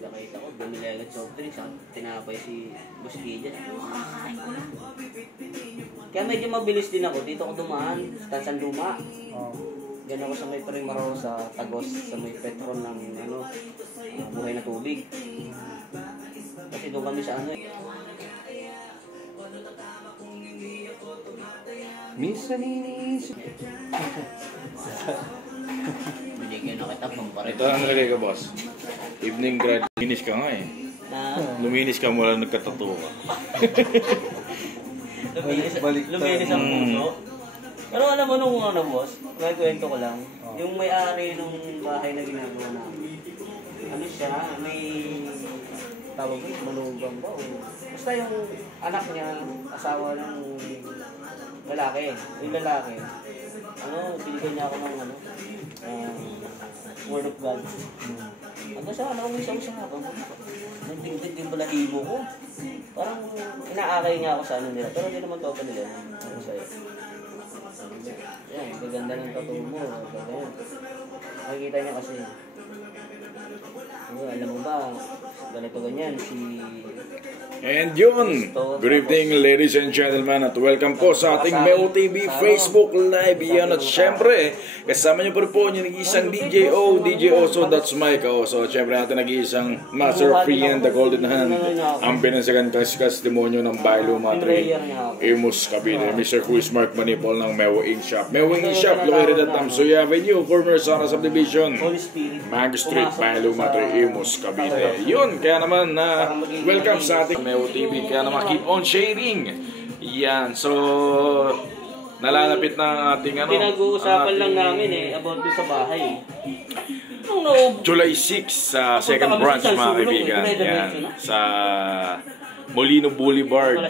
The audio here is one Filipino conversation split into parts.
Nakita ko, bumili agad soft drinks, tinapay si Boss Gijan. Makakain ko lang. Kaya medyo mabilis din ako. Dito ako dumaan, sa Tansanduma. Diyan ako sa may Primarosa, Tagos, sa may Petron ng buhay na tubig. Kasi doon kami sa Minsan iniisip. Binigyan na kita pang pareho. Ito ang nalagay ka, boss. Evening grad. Luminis ka nga eh. Luminis ka mula nagkatato ka. Luminis ang puso. Pero alam mo nung boss, may kwento ko lang. Yung may-ari nung bahay na ginagawa namin. Ano siya, may tawag ko, malugang ba? Basta yung anak niya, asawa ng lalaki. Yung lalaki, binigyan niya ako ng word of God. Siya, may isa-isa ako. Nagdingding yung balahibo ko. Parang inaakay niya ako sa nila. Pero hindi naman totoo nila. Ano sa'yo? Yan, gaganda ng tattoo mo. Makikita niya kasi. Alam mo ba, ganito ganyan, And yun, good evening ladies and gentlemen at welcome po sa ating Meo TV Facebook Live. Yan at syempre, kasama niyo po yung nag-iisang DJ Oso, that's Mike Oso. Syempre natin nag-iisang Master Free and the Golden Hand, ang binansagan kaskas demonyo ng Bailo Matre, Imus Cavite, Mr. Chris Mark Manipol ng Meo Ink Shop. Meo Ink Shop, located at Tamsoy Avenue, corner Sana Subdivision, Mag Street, Bailo Matre, Imus Cavite. Yun, kaya naman welcome sa ating Meo TV, kaya naman keep on sharing. Yan, so nalalapit na ating pinag-uusapan lang namin about sa bahay. July 6 sa second branch mga kaibigan. Yan, sa Molino Boulevard.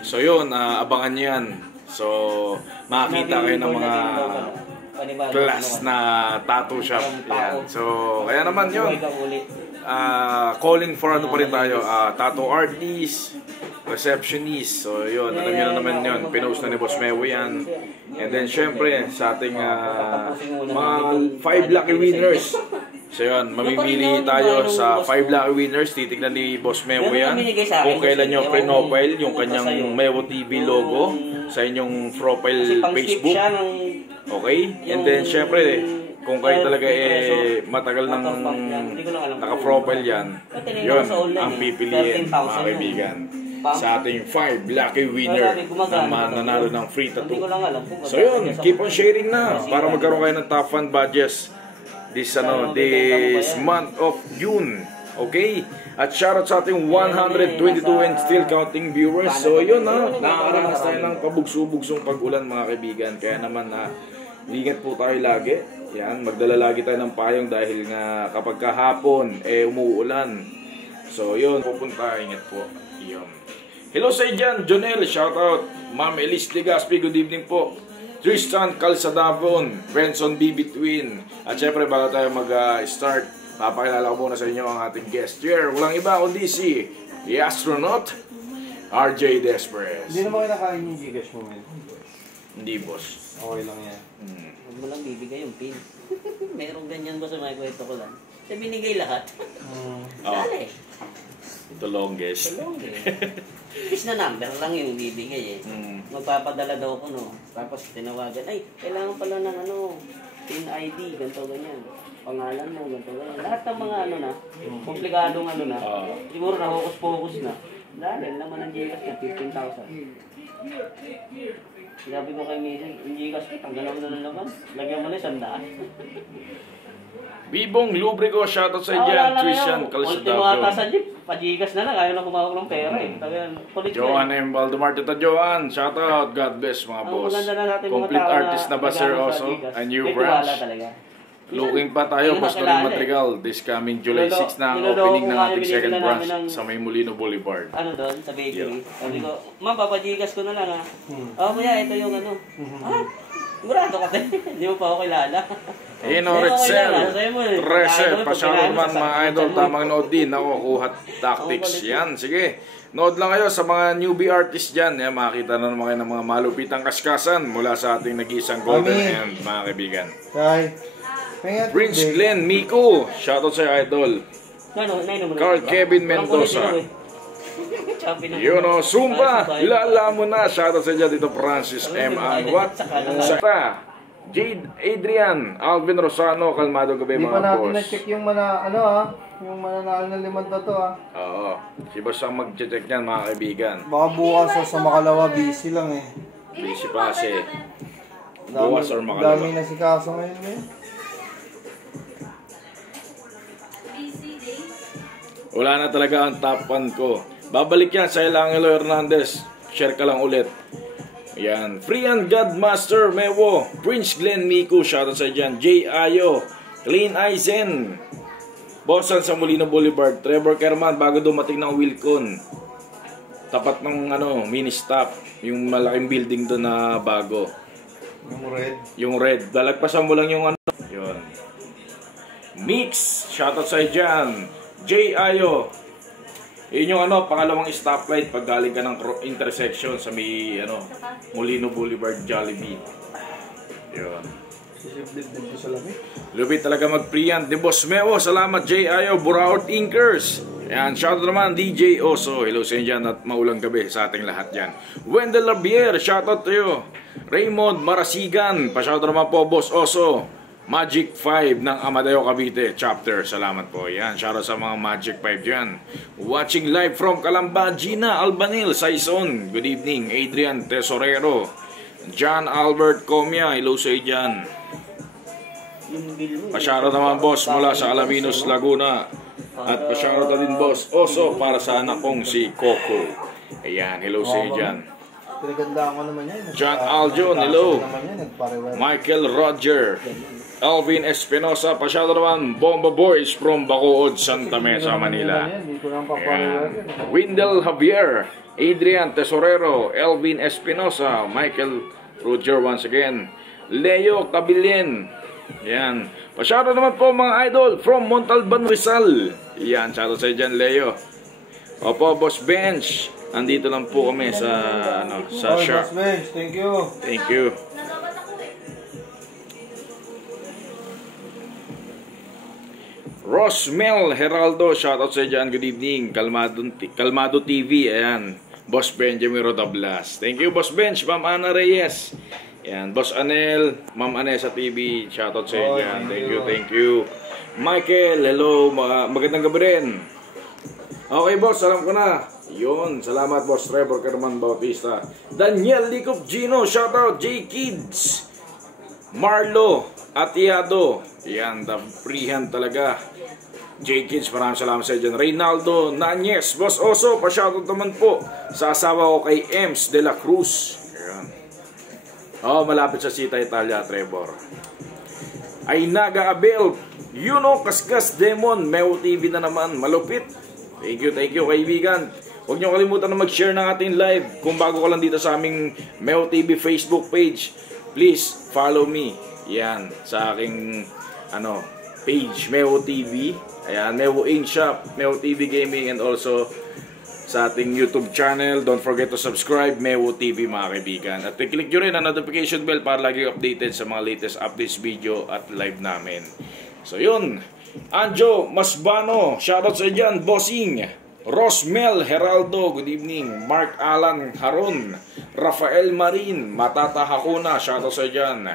So yun, abangan nyo yan. So makakita kayo ng mga class na tattoo shop. Yan. So kaya naman yun, calling for pa rin tayo, tattoo artist, receptionist. So yun, alam nyo na naman yun, pinost na ni Boss Meo yan. And then syempre sa ating mga 5 lucky winners. So yun, mamimili tayo sa 5 lucky winners. Titignan ni Boss Meo yan kung kailan nyo pre-profile yung kanyang Meo TV logo sa inyong profile Facebook. Okay? And then syempre, kung kayo talaga matagal nang naka-profile yan, yun ang pipiliin mga kaibigan sa ating 5 lucky winner na mananalo ng free tattoo. So yun, keep on sharing na para magkaroon kayo ng top fan badges this month of June. Okay? At shoutout sa ating 122 and still counting viewers. So yun, nakakaranas tayo ng pabugso-bugsong pag-ulan mga kaibigan. Kaya naman ingat po tayo lagi. Yan, magdala lagi tayo ng payong dahil nga kapag kahapon umuulan. So yun, pupunta, ingat po. Yun. Hello sa dyan, Jonel, shoutout. Ma'am Elise Legaspi, good evening po. Tristan Calzadavon, Benson B. Between. At syempre bago tayo mag-start, papakilala ko muna sa inyo ang ating guest here. Walang iba kundi si The Astronaut, RJ Despres. Hindi naman kinakain yung Gcash mo, man. Hindi, boss. Okay lang yan. Huwag mo lang bibigay yung pin. Merong ganyan ba sa mga kwento ko lang? Siya binigay lahat. Dali. The longest. The longest. Is na number lang yung bibigay Magpapadala daw ko Tapos tinawagan, ay, kailangan pala ng pin ID, ganito ganyan. Pangalan mo, ganito ganyan. Lahat ng mga komplikadong siguro na-focus na. Dahil naman ang Gcash na 15,000. Sabi ko kay Mason, yung Gcash ko, tanggalan mo na ng laman. Lagyan mo na 100. Bibong Lubrico, shoutout sa dyan. Tristan Calzadavon. Ultimo ata sa jeep, pa-Gcash na lang. Ayaw na kumawag ng pera Johan M. Valdemar, Tita Johan, shoutout. God bless mga boss. Complete artist na ba Sir Oso? A new branch. Looking pa tayo, Pastor Madrigal. This coming July 6 na ang opening ng ating second branch sa May Molino Boulevard. Doon, sa bakery. Sabi ko, ma'am, papagigas ko na lang kuya, ito yung sigurado ka hindi mo pa ako kilala. Retzel, pasyalo naman mga idol, tamang nood din. Kuhat tactics. Yan, sige. Nood lang kayo sa mga newbie artists dyan. Yan, makakita na naman kayo ng mga malupitang kaskasan mula sa ating nag-iisang Golden Hand, mga kaibigan. Prince Glenn Miko, shoutout sa idol. Carl Kevin Mendoza. Yun o, Zumba, lala mo na. Shoutout sa dyan dito, Francis M. Anwat. Sa Jade Adrian, Alvin Rosano, kalmado gabi Hindi pa mga natin boss. na-check yung yung mananalo ng 5 to Oo, si boss ang mag-check niyan mga kaibigan. Baka bukas o sa Makalawa, busy lang eh. Busy pa kasi. Bukas or Makalawa. Dami na si Kaso ngayon eh. Wala na talaga ang top 1 ko. Babalik yan sa Angelo Hernandez. Share ka lang ulit. Ayan. Freehan Godmaster Mewo. Prince Glenn Miku. Shoutout sa dyan. Jay Ayo. Clean Eisen. Bossan sa Molino Boulevard. Trevor Kerman. Bago dumating ng Wilcon. Tapat ng mini stop. Yung malaking building doon na bago. Yung red. Dalagpasan mo lang yung Yun. Mix. Shoutout sa dyan. Jay Ayo. Yun yung pangalawang stoplight pag galing ka ng intersection sa may Molino Boulevard, Jollibee. Yun. Lupit talaga mag-preant. De Boss Meo, salamat Jay Ayo, Buraot Inkers. Yan, shoutout naman DJ Oso. Hello sa inyo dyan at maulang gabi sa ating lahat dyan. Wendell Labier, shoutout to you. Raymond Marasigan, pa-shoutout naman po Boss Oso. Magic 5 ng Amadeo Cavite chapter. Salamat po. Yan, shoutout sa mga Magic 5 dyan. Watching live from Calamba, Gina Albanil, Saison. Good evening, Adrian Tesorero. John Albert Comia, hello sa iyo dyan. Pa-shoutout naman boss mula sa Alaminos, Laguna. At pa-shoutout din boss Oso para sa anak kong si Coco. Ayan, hello sa iyo dyan. Pinagandaan ko naman yan. John Aljon, hello. Michael Roger. Alvin Espinosa, pa-shoutout naman Bomba Boys from Bacood, Santa Mesa, Manila. Windel Javier, Adrian Tesorero, Elvin Espinosa, Michael Roger once again, Leo Cabilien. Yan. Pa-shoutout naman po mga idol from Montalban, Rizal. Yan, shoutout sa dyan Leo. Opo, Boss Bench. Andito lang po kami sa sa shop. Boss Bench, thank you. Thank you. Rosmel Heraldo, shoutout sa dyan, good evening. Kalmado TV, ayan. Boss Benjamin Rodablas. Thank you, Boss Bench. Ma'am Ana Reyes. Ayan, Boss Anel, Ma'am Anessa TV, shoutout sa dyan. Thank you. Michael, hello. Magandang gabi rin. Okay, boss, alam ko na. Yun, salamat, Boss Trevor Kerman Bautista. Daniel Licop Gino, shoutout. J Kids. Marlo Atiado. Yan, the freehand talaga. J Kids, maraming salamat sa dyan. Reynaldo Nanyes, Boss Oso, pa-shoutout naman po sa asawa ko kay Ems de la Cruz. Yan. Malapit sa Sita Italia, Trevor. Ay Naga Abel, Kaskas Demon, Meo TV na naman, malupit. Thank you kaibigan. Huwag niyo kalimutan na mag-share ng ating live. Kung bago ka lang dito sa aming Meo TV Facebook page, please follow me. Yan, sa aking page, Meo TV. Ayan, Meo Ink Shop, Meo TV Gaming, and also sa ating YouTube channel. Don't forget to subscribe, Meo TV mga kaibigan. At i-click nyo rin ang notification bell para lagi updated sa mga latest updates, video at live namin. So yun, Anjo Masbano, shoutout sa dyan, Bossing. Rosmel Heraldo, good evening. Mark Alan Haron, Rafael Marin, Matata Hakuna, shoutout sa dyan.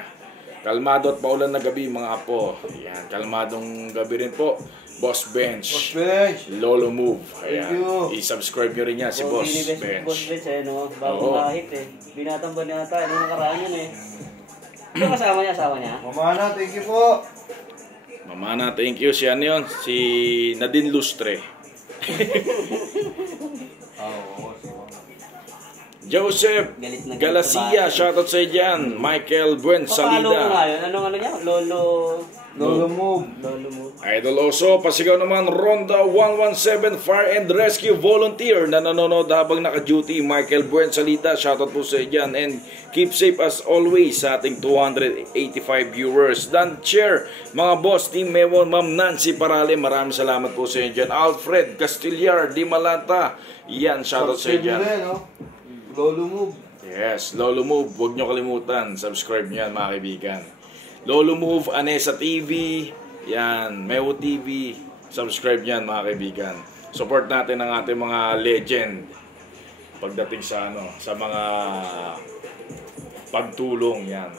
Kalmado at paulan na gabi mga apo. Ayan, kalmadong gabi rin po. Boss Bench. Boss Bench. Lolo Move. Ayan. Thank you. I-subscribe nyo rin yan si Boss Bench. Boss Bench, bagong lahit Binatang ba niya tayo, nakaraan yun Ito kasama niya, asawa niya? Mamana, thank you po. Mamana, thank you. Si yun? Si Nadine Lustre. Joseph Galacia, shoutout sa dyan. Michael Buen Papalo ko nga Salida. yun. Anong niya? Lolo Move. Idol Oso, pasigaw naman Ronda 117 Fire and Rescue Volunteer na nanonood habang naka-duty. Michael Buen Salida, shoutout po sa dyan. And keep safe as always sa ating 285 viewers. Dan Chair, mga boss, Team Mewon, Ma'am Nancy Parale, maraming salamat po sa dyan. Alfred Castillar, Di Malata, yan, shoutout sa dyan. Lolo Move. Yes, Lolo Move, huwag nyo kalimutan. Subscribe nyo yan mga kaibigan. Lolo Move, Anessa TV, yan, Meo TV, subscribe yan mga kaibigan. Support natin ang ating mga legend pagdating sa sa mga pagtulong yan.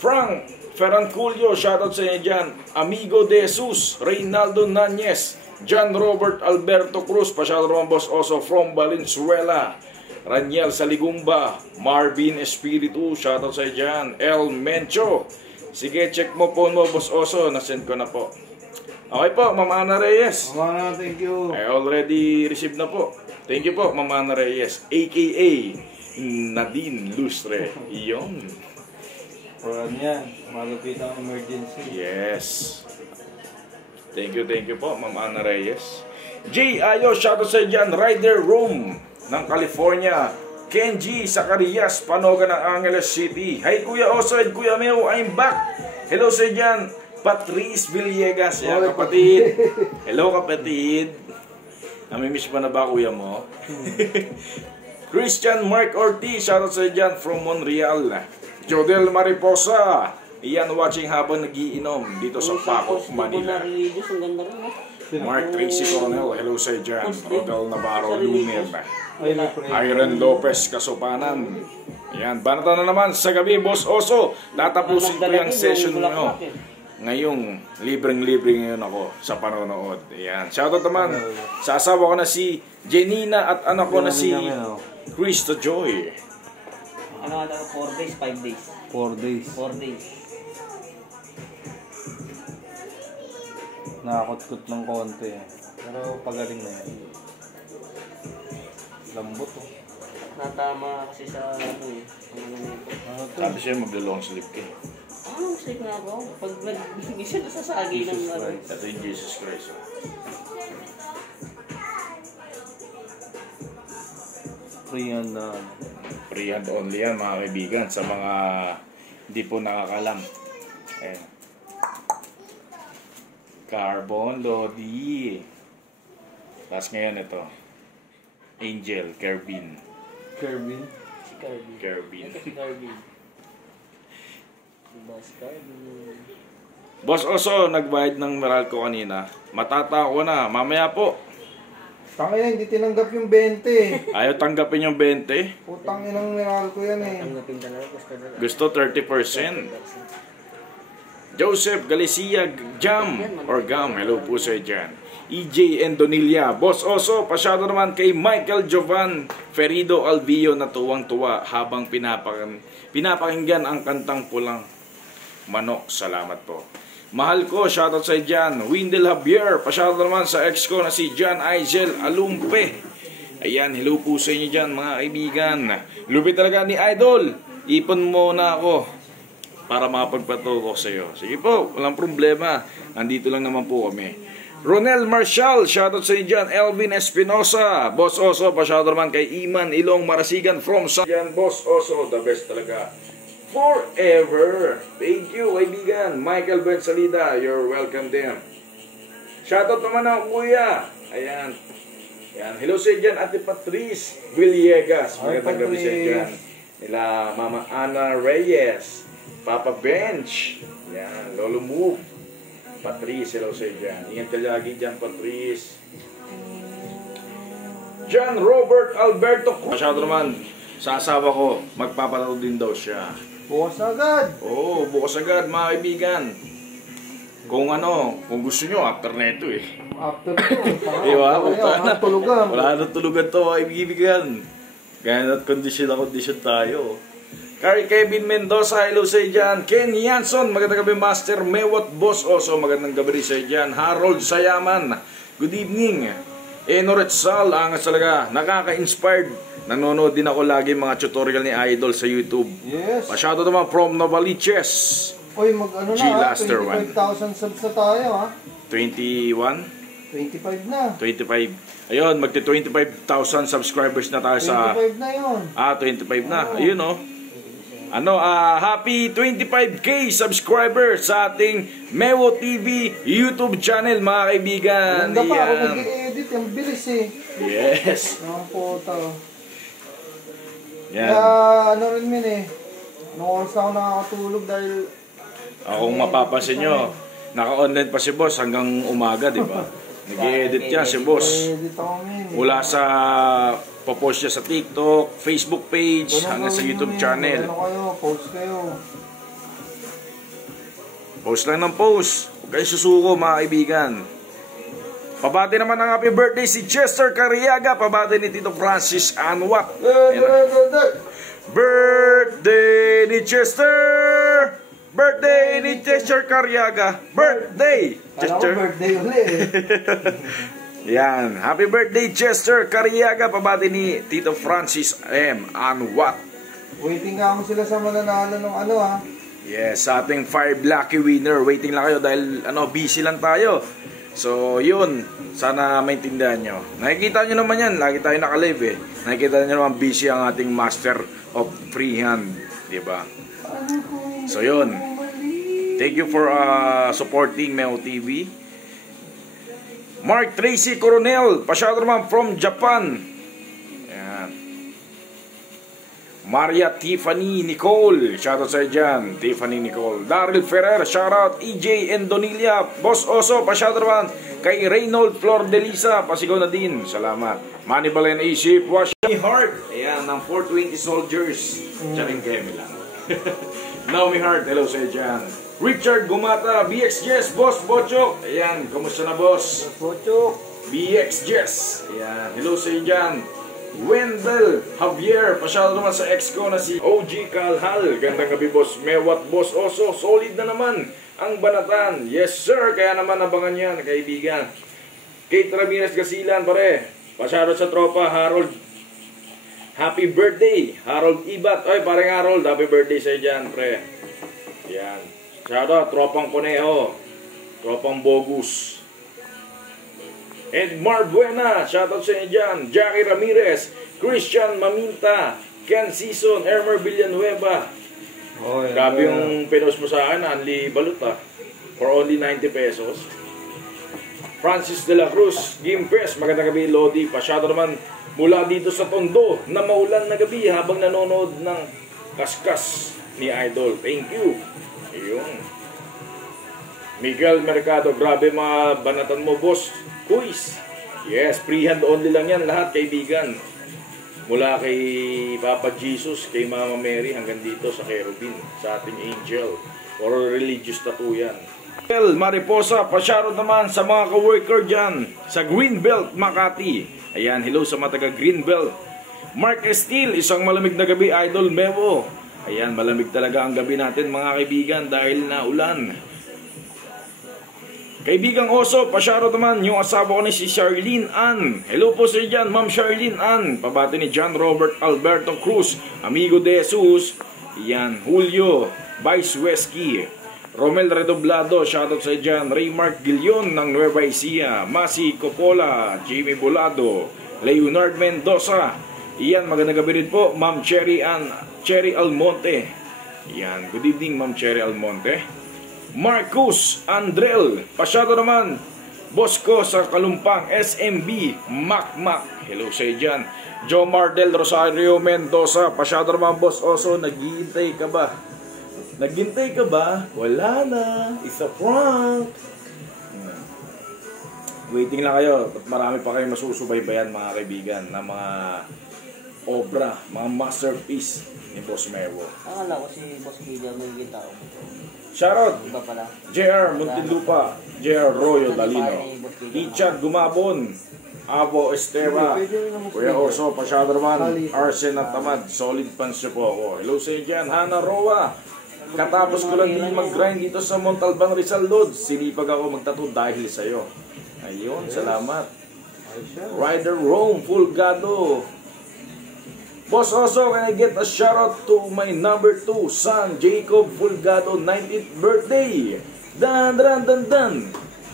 Frank Ferranculio, shoutout sa inyo dyan. Amigo de Jesus, Reynaldo Nanyes, John Robert Alberto Cruz, pasyado naman Boss Oso from Valenzuela. Raniel Saligumba, Marvin Espiritu, shoutout sa inyo dyan. El Mencho, sige check mo phone mo Boss Oso, nasend ko na po. Okay po, Mama Ana Reyes. Mama Ana, thank you. I already received na po. Thank you po, Mama Ana Reyes, a.k.a. Nadine Lustre. Iyon. Program yan. Malupit ang emergency. Yes. Thank you po, Mama Ana Reyes. J. Ayo, shoutout sa dyan. Rider Room ng California. Kenji Zacarias, Panoga ng Angeles City. Hi Kuya Oso and Kuya Meo, I'm back. Hello sa dyan. Patrice Villegas. Yeah, kapatid. Hello kapatid. Namimiss pa na ba kuya mo? Christian Mark Ortiz, shoutout sa dyan from Montreal. Jodel Mariposa, iyan watching habang nagiinom dito sa Paco, Manila. Mark Tracy Coronel, hello sa dyan. Rodel Navarro Lumer. Iron Lopez Kasupanan. Ayan, banata na naman sa gabi, Boss Oso. Tatapusin ko yung session mo. Ngayong libreng-libre ngayon ako sa panonood. Ayan. Shoutout naman sa asawa ko na si Jenina at anak ko na si Cristo Joy. Ano 4 days, 5 days? 4 days. 4 days. Nakakot-kot ng konti. Pero pagaling na yan. Lambot oh. Natama kasi sa ano eh. Sabi siya maglo-long sleep ka. Anong sleep na ako? Pag nag-mission na sa sagi ng ano. Ito yung Jesus Christ. Free hand na. Free hand only yan mga kaibigan sa mga hindi po nakakalam. Ayan. Carbon Lodi. Tapos ngayon ito. Angel Kerbin. Kerbin. Si Carby. Kerbin. Si Carby. Boss Carby. Boss Oso, nagbayad ng Meralco kanina. Matata ko na. Mamaya po. Tangina, hindi tinanggap yung 20. Ayaw tanggapin yung 20. Putang inang Meralco yan eh. Tanggapin talaga. Gusto 30%. Joseph Galicia Jam or Gam, hello po sa dyan. EJ Endonilla, Boss Oso, pasyado naman kay Michael Jovan Ferido Alvio na tuwang-tuwa habang pinapakinggan ang kantang Pulang Manok. Salamat po. Mahal ko, shoutout sa dyan. Windel Javier, pasyado naman sa ex ko na si John Aisel Alumpe. Ayan, hello po sa inyo dyan mga kaibigan. Lupit talaga ni Idol. Ipon mo na ako para makapagpato ko sa iyo. Sige po, walang problema. Andito lang naman po kami. Ronel Marshall, shoutout sa inyo dyan. Elvin Espinosa, Boss Oso, pasyado naman kay Iman Ilong Marasigan from San. Boss Oso, the best talaga. Forever. Thank you, kaibigan. Michael Bensalida, you're welcome din. Shoutout naman ako, kuya. Ayan. Ayan. Hello sa dyan, Ate Patrice Villegas. Magandang gabi sa dyan. Nila Mama Ana Reyes. Papa Bench. Ayan. Lolo Move. Patrice, hello sa dyan. Ingat ka lagi dyan, Patrice. John Robert Alberto Cruz. Masyado naman sa asawa ko, magpapatato din daw siya. Bukas agad. Oo, bukas agad mga kaibigan. Kung gusto nyo, after neto eh. After to. Diba? Wala tulugan. Wala na tulugan to mga kaibigan. Kaya na't condition tayo. Kevin Mendoza, hello sa dyan. Ken Yanson, magandang gabi Master Mewat Boss Oso, magandang gabi sa dyan. Harold Sayaman, good evening. Enoret Sal, angas talaga, nakaka-inspired. Nanonood din ako lagi mga tutorial ni Idol sa YouTube. Yes. Masyado naman from Novaliches. Oy, mag-ano G na, Laster 25,000 subs na tayo ha. 21? 25 na. 25. Ayun, magti 25,000 subscribers na tayo sa... 25 na yun. 25 na. Ayun happy 25k subscribers sa ating Mewo TV YouTube channel mga kaibigan. Ganda pa ako nag-i-edit, ang bilis eh. Yes. Ang puta. Yan. Kaya rin min eh. Nung oras na ako nakakatulog dahil... Kung mapapansin nyo, Naka-online pa si boss hanggang umaga, di ba? Nag-edit yan si boss. Mula sa papost niya sa TikTok, Facebook page, hanggang sa YouTube channel. Post kayo. Post lang ng post. Huwag kayo susuko mga kaibigan. Pabati naman ng happy birthday si Chester Cariaga. Pabati ni Tito Francis Anwat. Birthday ni Chester! Birthday ni Chester Cariaga. Birthday! Chester. Birthday ulit. Yan. Happy birthday Chester Cariaga. Pabati ni Tito Francis M. Anwat. Waiting nga mo sila sa mananalo ng ano ha. Yes, sa ating 5 lucky winner. Waiting lang kayo dahil busy lang tayo. So, yun. Sana maintindihan nyo. Nakikita nyo naman yan. Lagi tayo naka-live eh. Nakikita nyo naman busy ang ating master of freehand. Diba? So, yun. Thank you for supporting Meo TV. Mark Tracy Coronel. Pasyado naman from Japan. Ayan. Maria Tiffany Nicole, shoutout sa dyan, Tiffany Nicole. Daryl Ferrer, shoutout. EJ Endonilia, Boss Oso, pa-shoutout naman kay Reynold Flor de Lisa, pasigaw na din, salamat. Manny Balen Isip, Washington Heart, ayan, ng 420 Soldiers, Charing Kemi lang. Naomi Hart, hello sa dyan. Richard Gumata, BX Jess, Boss Bochok, ayan, kumusta na boss? Bochok. BX Jess, ayan, hello sa dyan. Wendell Javier, pasyado naman sa ex ko na si OG Calhal. Gandang gabi boss, Mewat Boss Oso. Solid na naman ang banatan. Yes sir, kaya naman abangan yan kaibigan. Kate Ramirez Gasilan pare, pasyado sa tropa. Harold, happy birthday Harold Ibat. Ay pareng Harold, happy birthday sa dyan pre. Yan, pasyado tropang Conejo, tropang Bogus. And Marbuena, shoutout sa inyo dyan. Jackie Ramirez, Christian Maminta, Ken Season, Ermer Villanueva. Grabe yung pinost mo sa akin, Anli Balut for only 90 pesos. Francis de la Cruz, Gimpes, magandang gabi Lodi. Pasyado naman mula dito sa Tondo na maulan na gabi habang nanonood ng Kaskas ni Idol. Thank you. Ayun. Miguel Mercado, grabe mga banatan mo boss. Quiz. Yes, freehand only lang yan lahat kaibigan. Mula kay Papa Jesus, kay Mama Mary hanggang dito sa Kerubin, sa ating angel or religious tattoo yan. Mariposa, pasyaro naman sa mga ka-worker dyan sa Greenbelt, Makati. Ayan, hello sa mga taga Greenbelt. Mark Estil, isang malamig na gabi Idol Mevo. Ayan, malamig talaga ang gabi natin mga kaibigan dahil na ulan. Kaibigang Oso, pasyaro naman yung asawa ko ni si Charlene Ann. Hello po sa dyan, Ma'am Charlene Ann. Pabati ni John Robert Alberto Cruz, Amigo de Jesus. Yan, Julio Baisweski, Romel Redoblado, shoutout sa dyan. Raymark Gilion ng Nueva Ecija, Masi Coppola, Jimmy Bolado, Leonard Mendoza. Yan, magandang gabi rin po, Ma'am Cherry Almonte. Yan, good evening Ma'am Cherry Almonte. Marcus Andrel, pasyado naman boss ko sa Kalumpang, SMB Macmac, hello sa dyan. Jomar Del Rosario Mendoza, pasyado naman boss Oso. Naghihintay ka ba? Naghintay ka ba? Wala na, it's a prank. Waiting lang kayo at marami pa kayong masusubaybayan mga kaibigan na mga obra, mga masterpiece ni Boss Mewo. Akala ko si Boss Kija may gitao. Shoutout Iba pala. JR Muntinlupa, JR Royo Dalino, Ichad Gumabon, Abo Esteva, Kuya Oso, pasyado naman, Arsen at Tamad, solid fans niyo po ako. Hello sa inyo dyan, Hana Roa. Katapos ko lang din mag-grind dito sa Montalban Rizal Load. Sinipag ako magtattoo dahil sa'yo. Ayun, salamat. Rider Rome, Fulgado. Boss Oso, can I get a shoutout to my number 2 son, Jacob Fulgado, 90th birthday. Dan dan dan dan.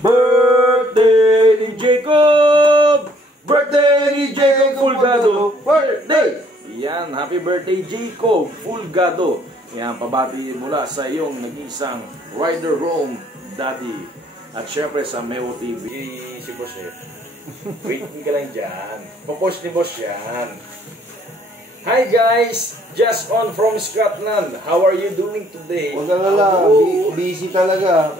Birthday ni Jacob! Birthday ni Jacob Fulgado! Birthday! Yan, happy birthday Jacob Fulgado. Yan, pabati mula sa iyong nag-isang Rider Rome, Daddy. At syempre sa Meo TV. Si Boss eh. Waiting ka lang dyan. Papost ni Boss yan. Hi guys, just on from Scotland. How are you doing today? Huwag ka na lang, busy talaga.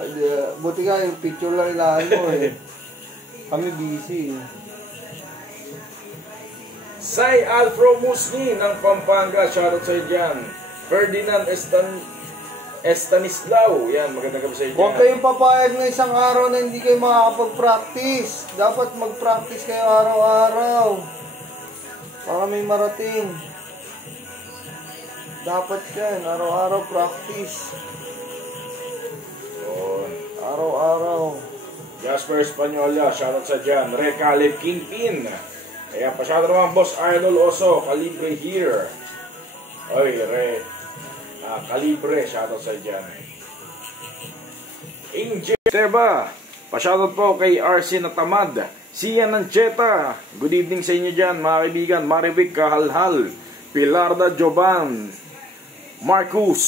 Buti ka yung picture lang ilaan mo eh. Kami busy. Sai Alfro Musni ng Pampanga, shoutout sa dyan. Ferdinand Estanislao, yan, magandang gabi sa inyo. Huwag kayong papayag na isang araw na hindi kayo makakapag-practice. Dapat mag-practice kayo araw-araw. Para may marating. Dapat yan, araw-araw practice. Araw-araw. Jasper Espanyola, shoutout sa dyan. Recalib Kingpin. Ayan, pasyado naman, Boss Arnold Oso, Calibre here. Oy, Calibre, shoutout sa dyan. Angel Teba, pasyado po kay RC na tamad. Sian Nancheta, good evening sa inyo dyan, mga kaibigan. Marivic Kahalhal, Pilarda Joban, Marcus,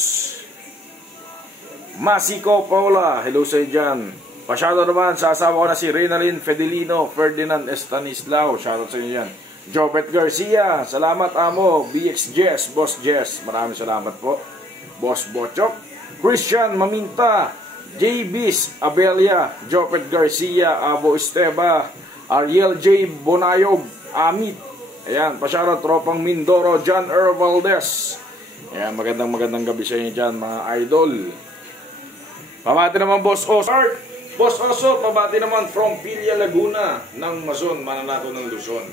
Masiko Paula, hello sa inyo dyan. Pasyado naman sa asawa ko na si Reynalyn Fedelino, Ferdinand Estanislao, shoutout sa inyo dyan. Jobet Garcia, salamat amo. BX Jess, Boss Jess, maraming salamat po. Boss Bochok, Christian Maminta, JBs Abelia, Jopet Garcia, Abo Esteba, Ariel J. Bonayog, Amit. Ayan, pasyado tropang Mindoro, John Earl Valdez. Ayan, magandang gabi sa inyo dyan, mga idol. Pabati naman Boss Oso. Boss Oso, pabati naman from Pilya Laguna ng Mazon, Mananato ng Luzon.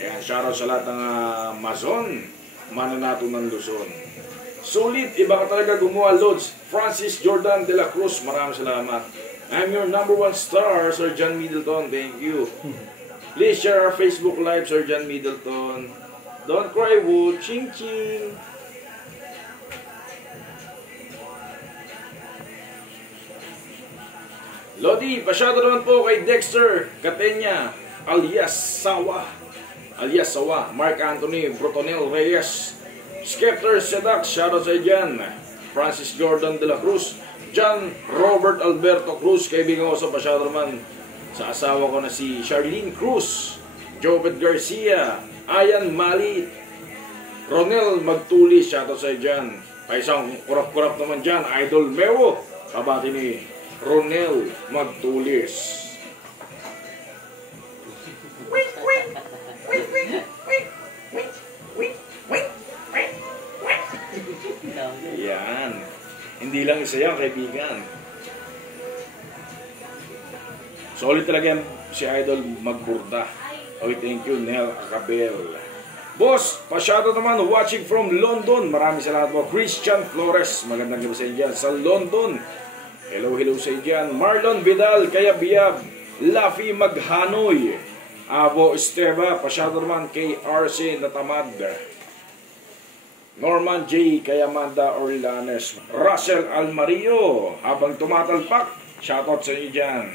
Ayan, shoutout sa lahat ng Mazon, Mananato ng Luzon. Sulit, iba ka talaga gumawa, Lods. Francis Jordan de la Cruz, maraming salamat. I'm your #1 star, Sir John Middleton, thank you. Please share our Facebook Live, Sir John Middleton. Don't cry, Wood. Ching ching. Lodi, pasyado naman po kay Dexter Catenya, alias Sawa. Mark Anthony Brotonel Reyes, Skepter Sedak, shoutout sa dyan. Francis Jordan de la Cruz, John Robert Alberto Cruz, kaibigan ko sa pasyado naman sa asawa ko na si Charlene Cruz, Jobet Garcia, Ayan Mali, Ronel Magtuli, shoutout sa dyan. Ay isang kurap-kurap naman dyan, Idol Mewo, kabati ni Ronel Magtulis. Yan. Hindi lang isa yan, kaibigan. Solid talaga yan si Idol Magburda. Okay, thank you, Nel Acabel. Boss, pasyado naman watching from London. Maraming salamat po. Christian Flores, magandang gabi sa inyo dyan sa London. Hello sa inyo dyan. Marlon Vidal, Kayabiyab, Laffy Maghanoy, Abo Esteba, pasyado naman kay RC Natamad, Norman J. Kayamanda Orlanes, Russell Almario, habang tumatalpak, shoutout sa inyo dyan.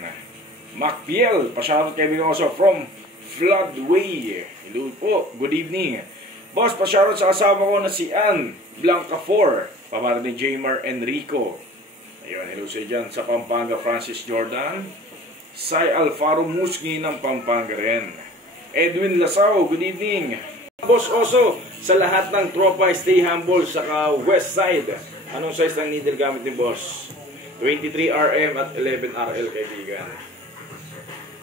Macpiel, pasyado kaibigan ko from Floodway. Hello po, good evening. Boss, pasyado sa asawa ko na si Ann Blanca 4, pamara ni Jamer Enrico. Ayun, hello sa dyan sa Pampanga, Francis Jordan. Sai Alfaro Musni ng Pampanga rin. Edwin Lasao, good evening. Boss Oso, sa lahat ng tropa, stay humble sa west side. Anong size ng needle gamit ni Boss? 23RM at 11RL, kaibigan.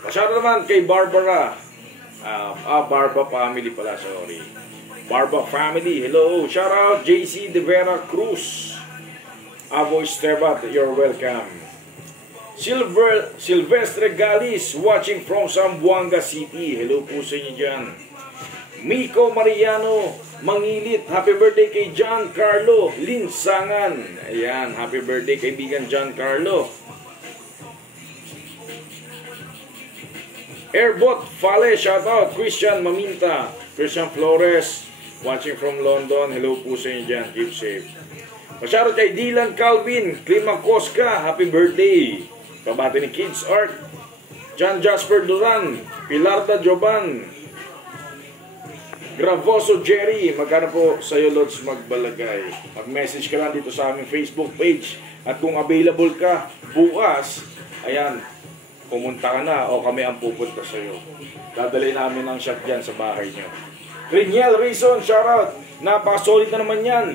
Masyado naman kay Barbara. Barba family pala, sorry. Barba family, hello. Shout out JC De Vera Cruz. Abo Estebat, you're welcome. Silvestre Galis, watching from Zamboanga City. Hello po sa inyo dyan. Miko Mariano, Mangilit, happy birthday kay John Carlo Linsangan. Ayan, happy birthday kaibigan John Carlo. Airbot Fale, shout out. Christian Maminta, Christian Flores, watching from London. Hello po sa inyo dyan, keep safe. Masyado kay Dylan Calvin Klimakoska, happy birthday. Kabati ni Kids Art, John Jasper Duran, Pilarda Joban, Gravoso Jerry, magkano po sa'yo Lods magbalagay? Mag-message ka lang dito sa aming Facebook page. At kung available ka bukas, ayan, pumunta ka na o kami ang pupunta sa'yo. Dadalhin namin ang shot dyan sa bahay nyo. Riniel Reason, shoutout. Napaka-solid na naman yan.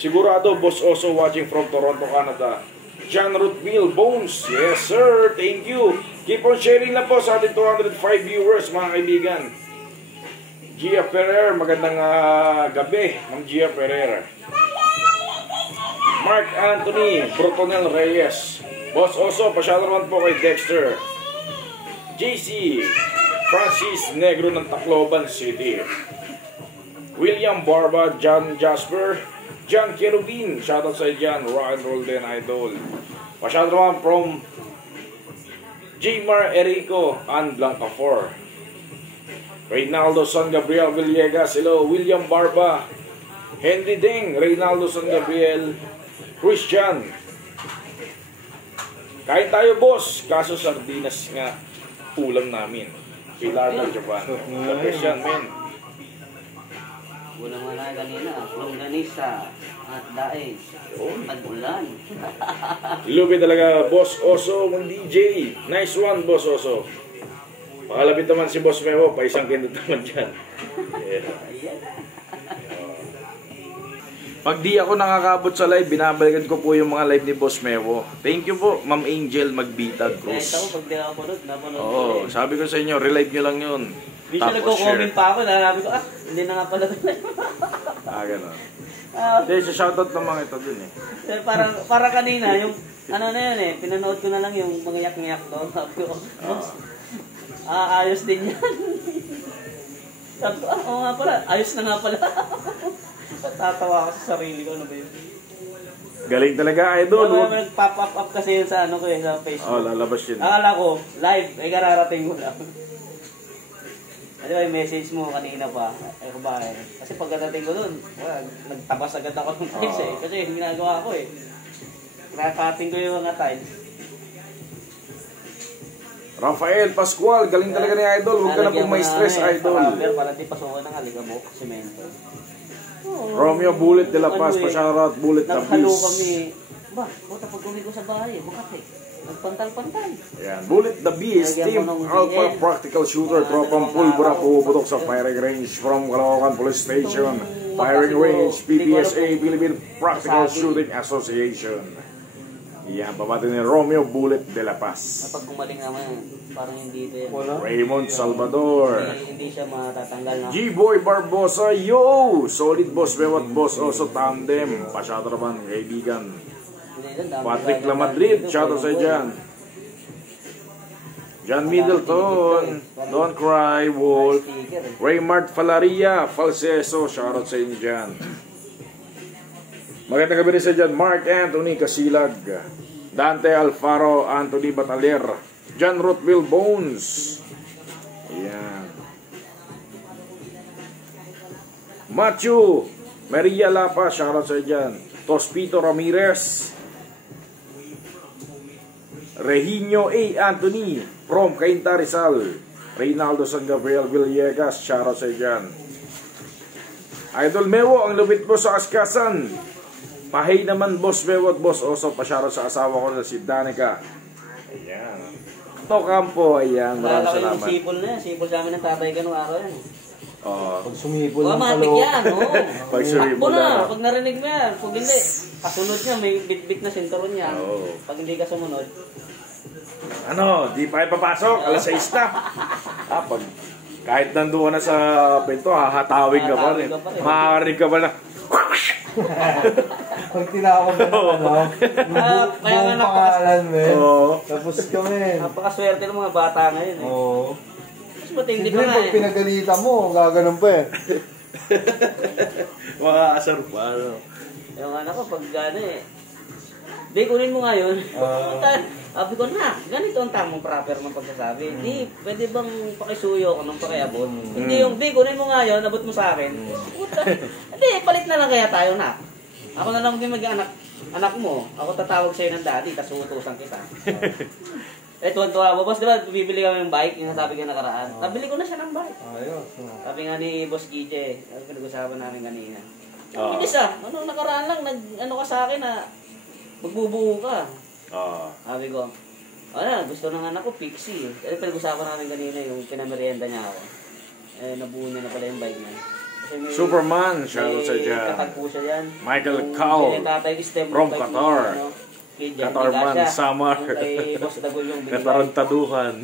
Sigurado, Boss Oso watching from Toronto, Canada. John Ruthville Bones, yes sir, thank you. Keep on sharing na po sa ating 205 viewers, mga kaibigan. Gia Ferrer, magandang gabi, Ma'am Gia Ferrer. Mark Anthony, Brutonel Reyes. Boss Oso, pasyalo naman po kay Dexter. JC Francis Negro ng Tacloban City. William Barba, John Jasper, John Kerubin, shoutout sa John, rock and roll din, idol. Pasyado naman from Jmar Erico and Blanca 4. Reynaldo San Gabriel Villegas, hello. William Barba, Henry Deng, Reynaldo San Gabriel, Christian. Kain tayo boss, kaso sardinas nga ulam namin. Pilar ng Japan. Christian, men. Ulam nga na kanina, longganisa at daes. Tag-ulan. Lubi talaga, Boss Oso, mong DJ. Nice one, Boss Oso. Pakalapit naman si Boss Memo, pa isang kindot naman dyan. Yeah. Pag di ako nakakabot sa live, binabalikan ko po yung mga live ni Boss Memo. Thank you po, Ma'am Angel Magbitag Cruz. Kahit ako, pag di ako napanood. Oo, sabi ko sa inyo, relive nyo lang yun. Hindi siya nagko-comment pa ako, nalabi ko, hindi na nga pala ito. Gano'n. Hindi, sa shoutout naman ito dun eh. Para kanina, yung, ano na yun eh, pinanood ko na lang yung mga yak-nyak doon. Sabi ko, ayos din yan. Sabi ko, oo nga pala, ayos na nga pala. Tatawa ako sa sarili ko, ano ba yun? Galing talaga, idol. Nag-pop up kasi yun sa ano ko eh, sa Facebook. Oh, lalabas yun. Akala ko, live, ay kararating mo lang. Ano ba yung message mo kanina pa? Ay ko ba eh? Kasi pagkatating ko dun, nagtabas agad ako ng times eh. Kasi yung ginagawa ko eh. Nakakating ko yung mga times. Rafael Pascual, galing talaga ni Idol. Huwag ka na pong may stress, Idol. Para di pasukan ng alikabok, semento. Romeo Bullet de la Paz, pa-shoutout Bullet na Naghalo kami. Ba, buta pag uwi ko sa bahay, bukat eh. Nagpantal-pantal. Ayan, Bullet the Beast, Team Alpha Practical Shooter, tropang pulbura puputok sa firing range from Caloocan Police Station. Firing range, PPSA, Philippine Practical Shooting Association. Yan, pabati ni Romeo Bullet de la Paz. Kapag gumaling naman, parang hindi ito yan. Raymond Salvador. Hindi siya matatanggal na. G-Boy Barbosa, yo! Solid boss, bewat boss, also tandem. Pasyado naman, kaibigan. Patrick Lamadrid, shoutout sa dyan. John Middleton, Don't Cry, Wolf. Raymart Falaria, Falseso, shoutout sa inyo dyan. Magandang gabi rin sa dyan, Mark Anthony Casilag, Dante Alfaro, Anthony Bataler, John Ruthville Bones. Ayan. Matthew Maria Lapa, shoutout sa dyan. Tospito Ramirez, Reginio A. Anthony from Cainta Rizal, Reynaldo San Gabriel Villegas, shoutout sa dyan. Idol Mewo, ang lupit mo sa askasan. Pahay naman boss Mewo at boss Oso, pa-shoutout sa asawa ko na si Danica. Ayan. Campo, ayan, maraming salamat. Sipol na yan, sipol sa amin ng tatay ka nung araw yan. Pag sumipol ng matik kalo. yan, oo. Pag sumipol na, pag narinig mo yan. Pag hindi, kasunod niya, may bit-bit na sinturon yan. Pag hindi ka sumunod. Ano, di pa papasok, alas 6 na. Pag kahit nandoon na sa bento, hahatawin ka pa rin. Makakarig ka pa na. Pag tinawag na ano, buong pangalan mo. Tapos kami. Napakaswerte ng mga bata ngayon eh. Oo. Mas matindi pa Siyempre, nga pag eh. pinagalitan mo, gaganon pa eh. Makaasar pa, ano. Yung anak ko, pag gano'n eh. Di, kunin mo nga yun. Sabi ko na, ganito ang tamang proper ng pagsasabi. Di, pwede bang pakisuyo ko ng pakiabot? Hindi yung, di, kunin mo nga yun, abot mo sa akin. Hindi, palit na lang kaya tayo na. Ako na lang din mag-anak mo. Ako tatawag sa'yo ng daddy, tas uutusan kita. Tuwan-tuwa mo, boss, di ba, bibili kami ng bike, yung nasabi ko nakaraan. Nabili ko na siya ng bike. Ayos. Sabi nga ni Boss Gije, pinag-usapan namin kanina. Ang bilis ano nakaraan lang, ano ka sa akin na magbubuo ka. Sabi ko, gusto ng anak ko, Pixie. Pinag-usapan namin kanina yung pinamerienda niya ako. Nabuo niya na pala yung bike niya. Kasi may, Superman, shoutout sa dyan. Katag po siya yan. Michael Yung- Cowell, yung tatay ko, step from type Qatar. ni, ano, kay Jen Qatarman, Bigasya. Samar. Yung kay Boss Dagol yung binigay. Katarantaduhan.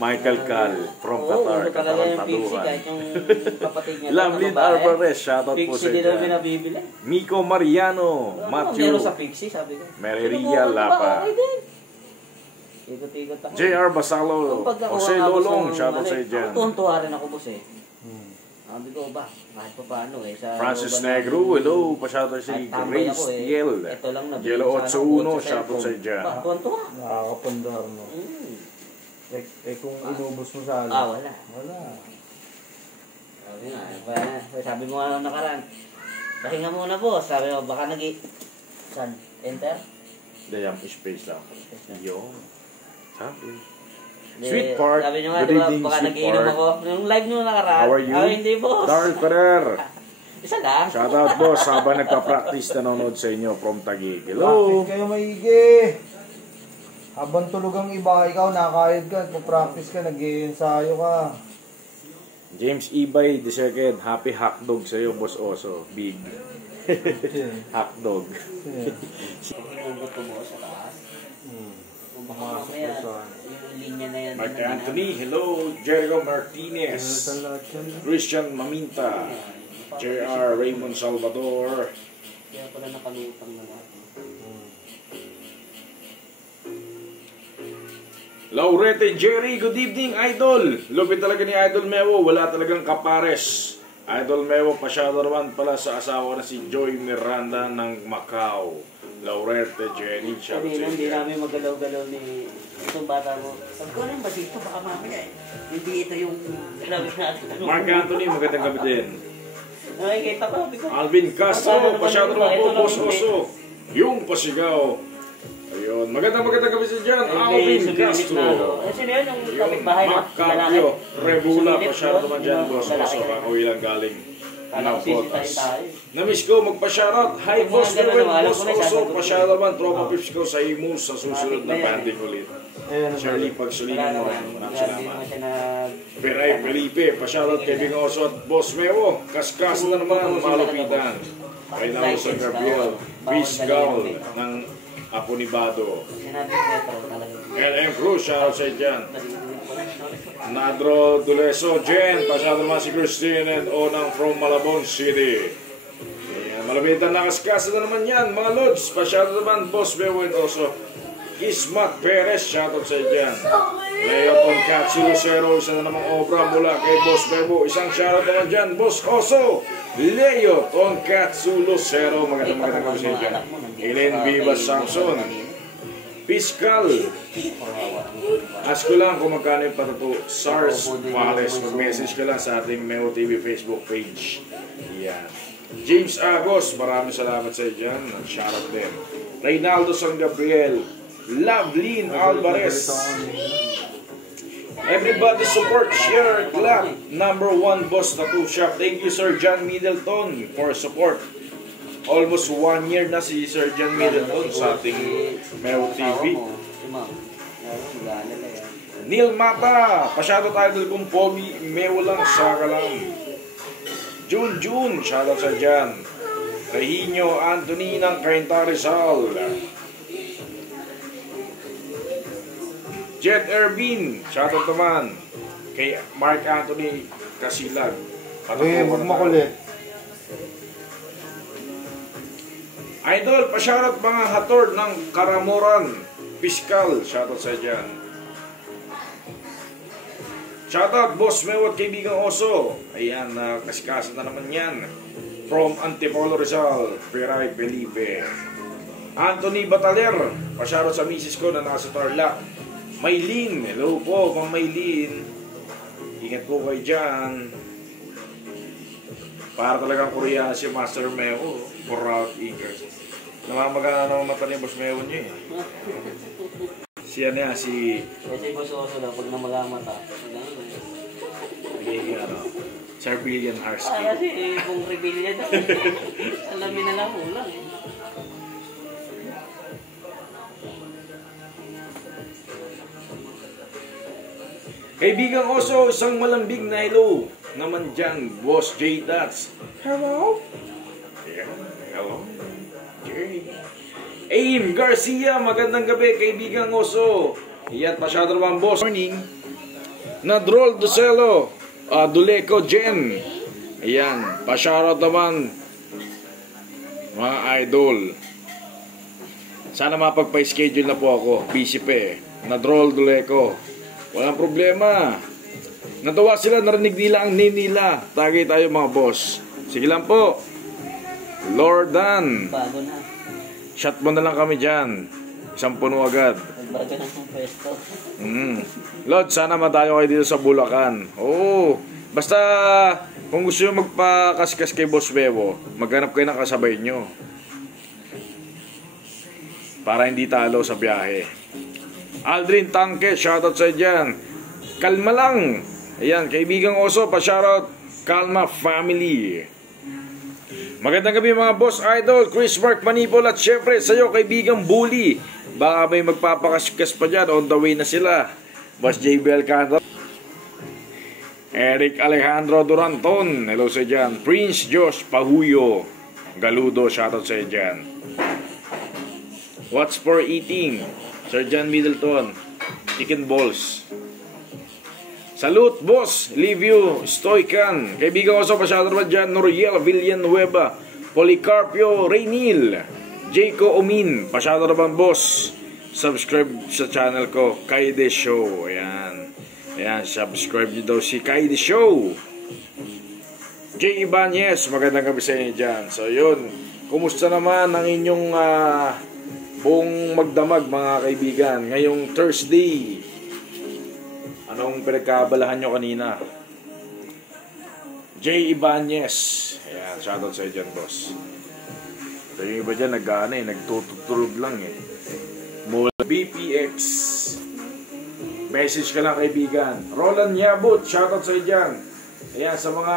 Michael Cal, from Qatar, Oo, talaga yung Pixie, Katarantaduhan. kahit yung kapatid niya. Lovelyn Alvarez, shoutout po sa Pixie din daw dyan. binabibili. Miko Mariano, Matthew, Meron sa Pixie, sabi ko. Mereria Ano ba, Lapa. okay din. Ikot-ikot ako. JR Basalo, Kung pagkakuha Jose nga, boss, Lolong, ng shoutout ano, sa dyan. Ako tuwan-tuwa rin ako, boss eh. Sabi ko ba, kahit pa paano eh. Sa Francis looban ng- Negro, hello, pa-shoutout si kahit tambay Grace ako eh. Tiel. Ito lang na. Yelo 81, shoutout sa dyan. Ba, tuwan-tuwa. Nakakapandar mo. Kung inubos mo sa alin. Wala. Wala. Sabi nga, sabi mo nga nakaraan. Pahinga muna boss, sabi mo, baka San? Enter? Dayang space lang. Yun. Sabi. Di, Sweet Park. Sabi nyo nga, Good diba, evening, baka Sweet nagiinom Park. ako. Yung live nyo nakaraan. How are you? Hindi boss. Darl Ferrer. Isa lang. Shoutout boss, habang nagpa-practice nanonood sa inyo from Taguig. Bakit Hello. kayo maigi? Habang tulog ang iba, ikaw nakayod ka, practice ka, nag-i-ensayo ka. James Ibay, the second. Happy Hackdog sa iyo, Boss Oso. Big. Hackdog. Hinugot ko boss sa taas. Kung baka Pumasok mamaya, na sa... yung linya na yan. Mark na- Anthony, hello. Jericho Martinez. Christian Maminta. JR Raymond Salvador. Kaya pala nakalutang na natin. Laurete Jerry, good evening, Idol. Lupit talaga ni Idol Mewo, wala talagang kapares. Idol Mewo, pasyado naman pala sa asawa na si Joy Miranda ng Macau. Laurete Jenny, shout out Sabi sa hindi inyo. namin magalaw-galaw ni itong bata mo. Sabi ko, ano ba dito? Baka mamaya eh. Hindi ito yung labis natin. Mark Anthony, magandang gabi din. Nakikita ko, sabi ko. Alvin Castro, pasyado naman po, Boss Ito lang Oso. Yung pasigaw. Ayun, magandang gabi sa dyan, May Alvin sumilit Castro. na. Sino yun? Yung Yung kapitbahay na Macapio, Rebula, Sumilit pasyado yun, naman dyan, yung Boss lalaki Oso. na- Kakauwi lang galing. Kala ko sisitahin tayo. Namiss ko magpa-shoutout. Hi, Yung Boss mga ganun Ruben, naman, alam Boss ko na, Oso. sasagot ko. Pa-shoutout naman, tropa pips ko sa Imus sa susunod na Matik na yan. banding ulit. Ayan, Shirley, Wala pagsulinan mo. naman. Maraming Hindi salamat. naman siya na... Peray Felipe, pa-shoutout kay Bing Oso at Boss Mewo. Kaskas na naman, malupitan. Kay Nauso Gabriel, Peace Gaul ng Aponibado. Sinabi ko ito talaga. LM Cruz, shoutout sa dyan. Nadro Duleso, Jen, pasyado naman si Christine and Onang from Malabon City. Ayan, malapitan na kaskasa na naman yan, mga Lods. Pasyado naman, Boss Mewo and also Kismat Perez, shoutout sa dyan. Leo Tonkatsu Lucero, isa na namang obra mula kay Boss Mewo. Isang shoutout naman dyan, Boss Oso. Leo Tonkatsu Lucero, magandang gabi sa dyan. Elaine Vivas Samson. Fiscal. Ask ko lang kung magkano yung patato. SARS Palace. Mag-message ka lang sa ating Meo TV Facebook page. Yan. James Agos, maraming salamat sa iyo dyan. Shoutout din. Reynaldo San Gabriel. Lovelyn Alvarez. Everybody support, share, clap. Number 1 Boss Tattoo Shop. Thank you Sir John Middleton for support. Almost 1 year na si Sir John Middleton sa ating Mero TV. Neil Mata, pasyado tayo dito kung pogi, mewo lang, saka lang. June, shoutout sa dyan. Rehinyo Anthony ng Cainta Rizal. Jet Ervin, shoutout naman. Kay Mark Anthony Kasilag. Okay, huwag makulit. Idol, pa-shoutout mga hatord ng Karamoran Piskal. Shoutout sa dyan. Shoutout Boss Mewo at kaibigang Oso. Ayan, kasikasa na naman yan. From Antipolo Rizal, Peray Felipe. Anthony Bataler, pa-shoutout sa misis ko na nasa Tarlac. Maylin, hello po Ma'am Maylin. Ingat po kayo dyan. Para talagang Koreano si Master Mewo. Corral Eagers. Namamagana naman mata ni Boss Mewo niya eh. Siya na si... Kasi boso-oso lang, pag namagamata. Nagiging ano, Sir Billion Harsky. Kasi kung rebellion na, alamin na lang ulang eh. Kaibigang Oso, isang malambing na hello. naman dyan, Boss J Dats. Hello? Yeah, hello. Jay. Aim Garcia, magandang gabi, kaibigang oso. Iyan, masyado naman, boss. Morning. Nadrol Ducelo, Duleco Jen. Ayan, pa-shoutout naman, mga idol. Sana mapagpa-schedule na po ako. Busy pa eh. Nadrol Duleco. Walang problema. Natawa sila, narinig nila ang name nila. Tagay tayo mga boss. Sige lang po. Lordan. Bago na. Shot mo na lang kami dyan. Isang puno agad. Nagbago na ng pwesto. Lord, sana madayo kayo dito sa Bulacan. Oo. Basta, kung gusto nyo magpakaskas kay Boss Bebo, maghanap kayo ng kasabay nyo. Para hindi talo sa biyahe. Aldrin Tangke, shoutout sa dyan. Kalma lang. Ayan, kaibigang oso, pa-shoutout. Kalma family. Magandang gabi mga boss idol, Chris Mark Manipol at syempre sa'yo kaibigang bully. Baka may magpapakaskas pa dyan, on the way na sila. Boss JB Alcantara. Eric Alejandro Duranton, hello sa dyan. Prince Josh Pahuyo Galudo, shoutout sa dyan. What's for eating? Sir John Middleton, chicken balls. Salute, boss. Livio Stoican. Kaibigan ko sa pasyado naman dyan. Noriel Villanueva. Policarpio Reynil. Jayco Omin. Pasyado naman, boss. Subscribe sa channel ko. Kaide Show. Ayan. Ayan, subscribe nyo daw si Kaide Show. J. Ibanez. Magandang gabi sa inyo dyan. So, yun. Kumusta naman ang inyong buong magdamag, mga kaibigan? Ngayong Thursday. Anong pinagkabalahan nyo kanina? J. Ibanez. Ayan, shoutout sa dyan, boss. So, yung iba dyan, nagtutulog lang eh. Mula BPX. Message ka lang, kaibigan. Roland Yabut, shoutout sa dyan. Ayan, sa mga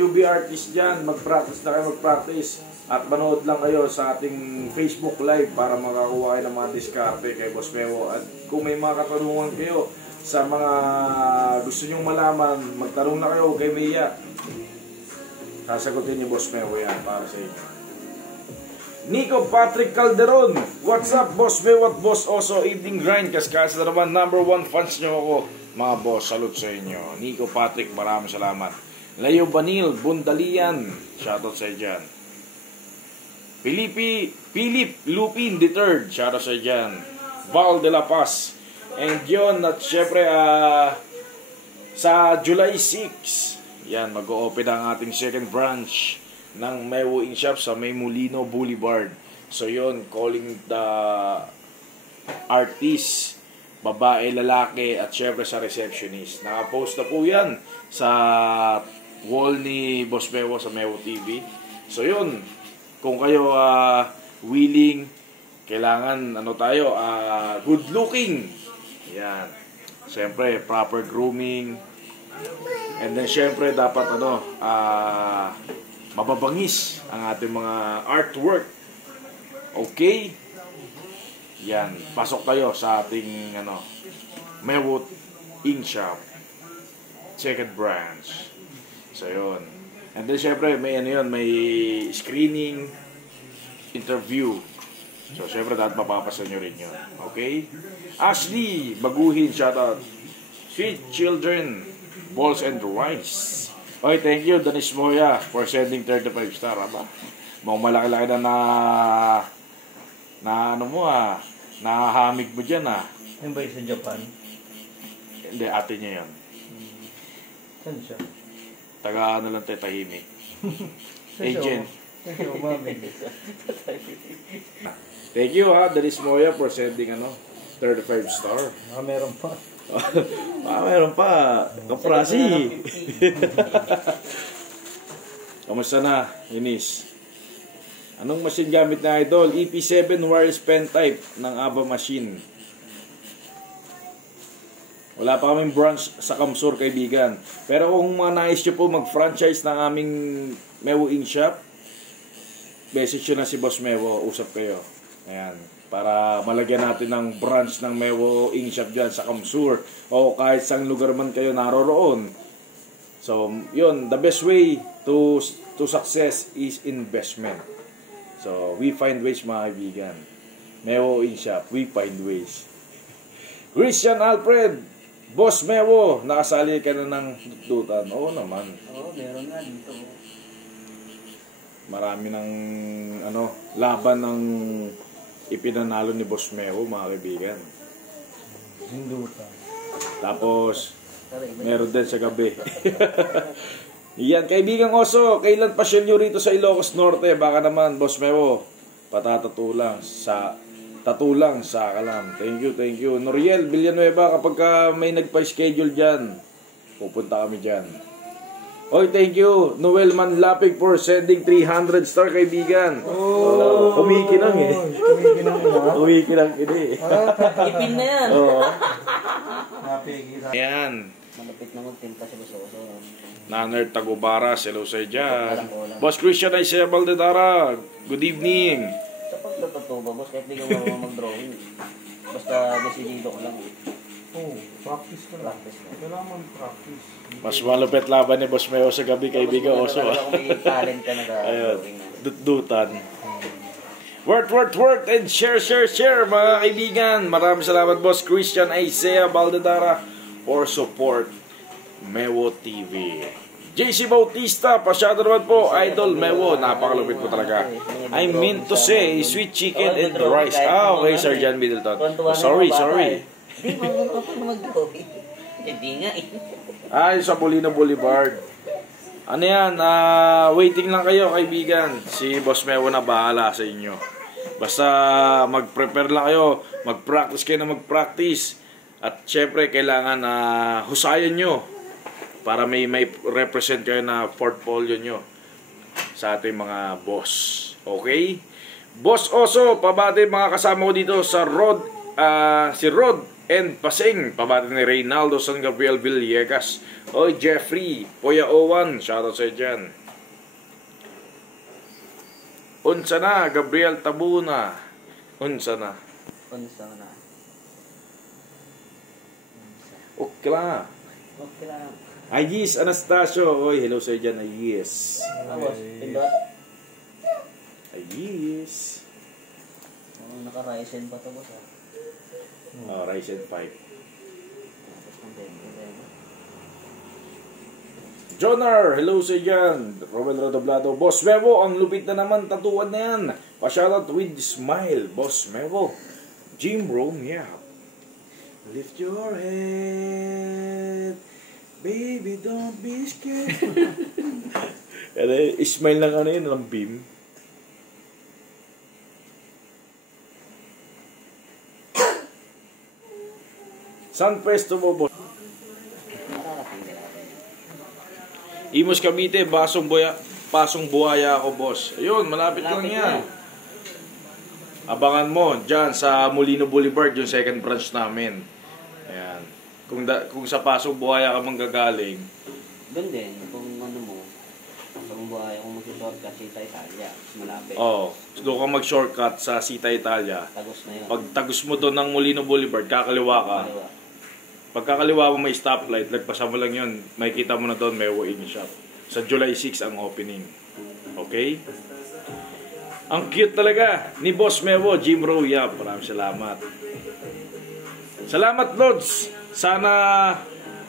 newbie artists dyan, mag-practice na kayo, mag-practice. At manood lang kayo sa ating Facebook Live para makakuha kayo ng mga diskarte kay Boss Memo. At kung may mga katanungan kayo sa mga gusto nyong malaman, magtanong na kayo kay Mia. Sasagutin ni Boss Memo yan para sa inyo. Nico Patrick Calderon, what's up Boss Memo at Boss Oso? Evening grind, kaskasa na naman, #1 fans nyo ako. Mga boss, salute sa inyo. Nico Patrick, maraming salamat. Layo Banil, Bundalian, shoutout sa dyan. Philip Lupin III, shoutout sa dyan. Val de la Paz. And yun, at syempre sa July 6, yan, mag-o-open ang ating second branch ng Mewo Ink Shop sa May Molino Boulevard. So yun, calling the artist, babae, lalaki, at syempre sa receptionist. Nakapost na po yan sa wall ni Boss Mewo sa Mewo TV. So yun, kung kayo willing, kailangan good looking. Yan. Siyempre, proper grooming. And then siyempre dapat mababangis ang ating mga artwork. Okay? Yan, pasok kayo sa ating Mewo Ink Shop second branch. So yun. And then syempre may may screening, interview. So syempre dapat mapapasan nyo rin yun. Okay? Ashley Baguhin, shoutout. Sweet Children, Balls and Rice. Okay, thank you Danis Moya for sending 35 star. Aba, mga malaki-laki na nahahamig mo dyan Yung ba sa Japan? Hindi, ate niya yun. Saan siya? Taga lang tahimik. Agent. Thank you Danis Moya for sending 35 star. Meron pa. Meron pa. Kaprasi. Kamusta na, Inis? Anong machine gamit na idol? EP7 wireless pen type ng Ava machine. Wala pa kaming branch sa Kamsur, kaibigan. Pero kung mga nais nyo po mag-franchise ng aming Mewo Ink Shop, message nyo na si Boss Mewo, usap kayo. Ayan, para malagyan natin ng branch ng Mewo Ink Shop dyan sa Kamsur. O kahit sang lugar man kayo naroroon. So, yun, the best way to success is investment. So, we find ways, mga kaibigan. Mewo in shop, we find ways. Christian Alfred, Boss Mewo, nakasali ka na ng dutan. Oo naman. Oo, meron nga dito. Marami ng laban ng ipinanalo ni Boss Mewo, mga kaibigan. Hindutan. Tapos, meron din sa gabi. Yan, kaibigang Oso, kailan pasyal nyo rito sa Ilocos Norte? Baka naman, Boss Mewo, patatato lang sa kalam. Thank you. Noriel Villanueva, kapag may nagpa-schedule dyan, pupunta kami dyan. Oy, thank you, Noel Manlapig, for sending 300 star, kaibigan. Kumikinang eh. Kumikinang eh. Ipin na yan. Ayan. Malapit na magtinta sa Basoso. Naner Tagubara, hello sa dyan. Boss Christian Isaiah Baldedara, good evening. Sa pagtotoo ba, boss, kahit di ka marunong mag-drawing, basta decidido ko lang. Practice ka lang. Kailangan mag-practice. Mas malupit laban ni Boss Meo sa gabi, kaibigan Oso. Kung may talent ka na ayun, dut-dutan. Work, and share, mga kaibigan. Maraming salamat, Boss Christian Isaiah Baldedara, for support Mewo TV. JC Bautista, pasyado naman po, Idol Mewo, napakalupit po talaga. I meant to say, sweet chicken and rice. Okay, Sir John Middleton. Sorry. Hindi, marunong ako na mag-drawing. Hindi nga eh. Sa Molino Boulevard. Ano yan, waiting lang kayo, kaibigan. Si Boss Mewo na bahala sa inyo. Basta mag-prepare lang kayo, mag-practice kayo na mag-practice. At syempre, kailangan husayan nyo para may represent kayo na portfolio nyo sa ating mga boss. Okay? Boss Oso, pabati mga kasama ko dito sa si Rod and Pasing, pabati ni Reynaldo San Gabriel Villegas. Oy, Jeffrey Poya Owan, shoutout sa dyan. Unsa na, Gabriel Tabuna. Unsa na. Okay lang. Ayis Anastasio. Oy, hello sa dyan, Ayis. Boss, pindot. Ayis. Naka-Ryzen pa to, boss, Ryzen 5. Jonar, hello sa dyan. Romel Rodoblado, Boss Mewo, ang lupit na naman, tatuan na yan. Pa-shoutout with smile, Boss Mewo. Jim Rome, yeah. Lift your head, baby, don't be scared. Smile lang yun, ng beam. San Presto mo, boss? Imos Cavite, pasong buhaya ako, boss. Ayun, malapit lang yan. Abangan mo dyan sa Molino Boulevard, yung second branch namin. Ayan. Kung sa pasong buhaya ka manggagaling. Doon din, kung ano mo, pasong buhaya, kung mag-shortcut, Sita Italia, malapit. Doon ka mag-shortcut sa Sita Italia. Tagos na yun. Pag tagos mo doon ng Molino Boulevard, kakaliwa ka. Pagkakaliwa mo may stoplight, lagpasa mo lang yun, makikita mo na doon, may walk-in shop. Sa July 6 ang opening. Okay? Ang cute talaga ni Boss Mewo, Jim Roya. Maraming salamat. Salamat, Lods. Sana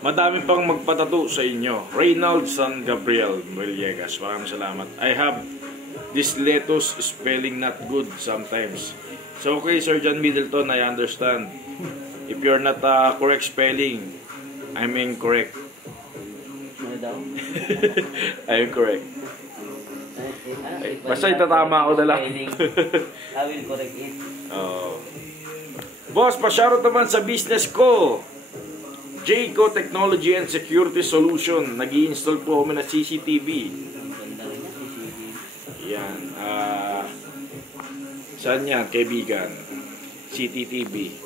madami pang magpatato sa inyo. Reynald San Gabriel Villegas. Maraming salamat. I have this lettuce spelling not good sometimes. So okay, Sir John Middleton, I understand. If you're not correct spelling, I'm incorrect. Ano daw? I'm correct. Basta itatama ako na lang. I will correct it. Boss, pa-shoutout naman sa business ko. Jayco Technology and Security Solution. Nag-i-install po kami ng CCTV. Yan. Saan yan, kaibigan? CCTV.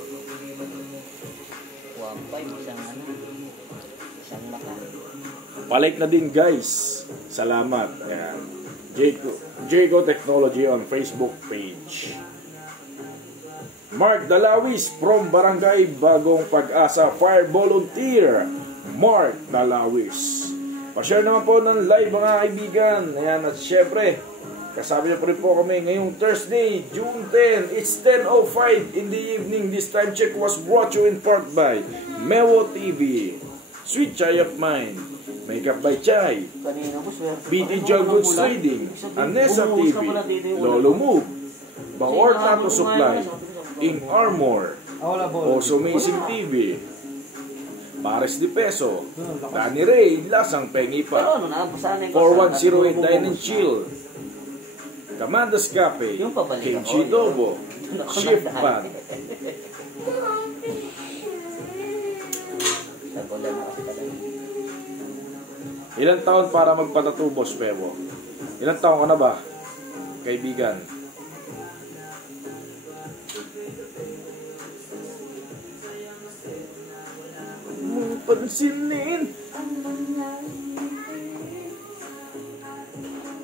Palike na din, guys. Salamat. Ayan. Jayco Technology on Facebook page. Mark Dalawis from Barangay Bagong Pag-asa, Fire Volunteer. Mark Dalawis. Pa-share naman po ng live mga kaibigan. Ayan, at syempre, kasama niyo po rin po kami ngayong Thursday, June 10. It's 10:05 in the evening. This time check was brought to you in part by Mewo TV, Sweet Chai of Mine, Makeup by Chai, BT Joy Goods Trading, Anessa TV, Lolo Move, Bawar Tattoo Supply, Ink Armor, Oso Amazing TV, Pares de Peso, Danny Ray, Lasang Pengipa, 4108 Dine and Chill, Camandas Cafe, Kimchi Dobo, Shift Band. Ilang taon para magpatattoo, Boss Pewo? Ilang taon ka na ba, kaibigan? Mong pansinin.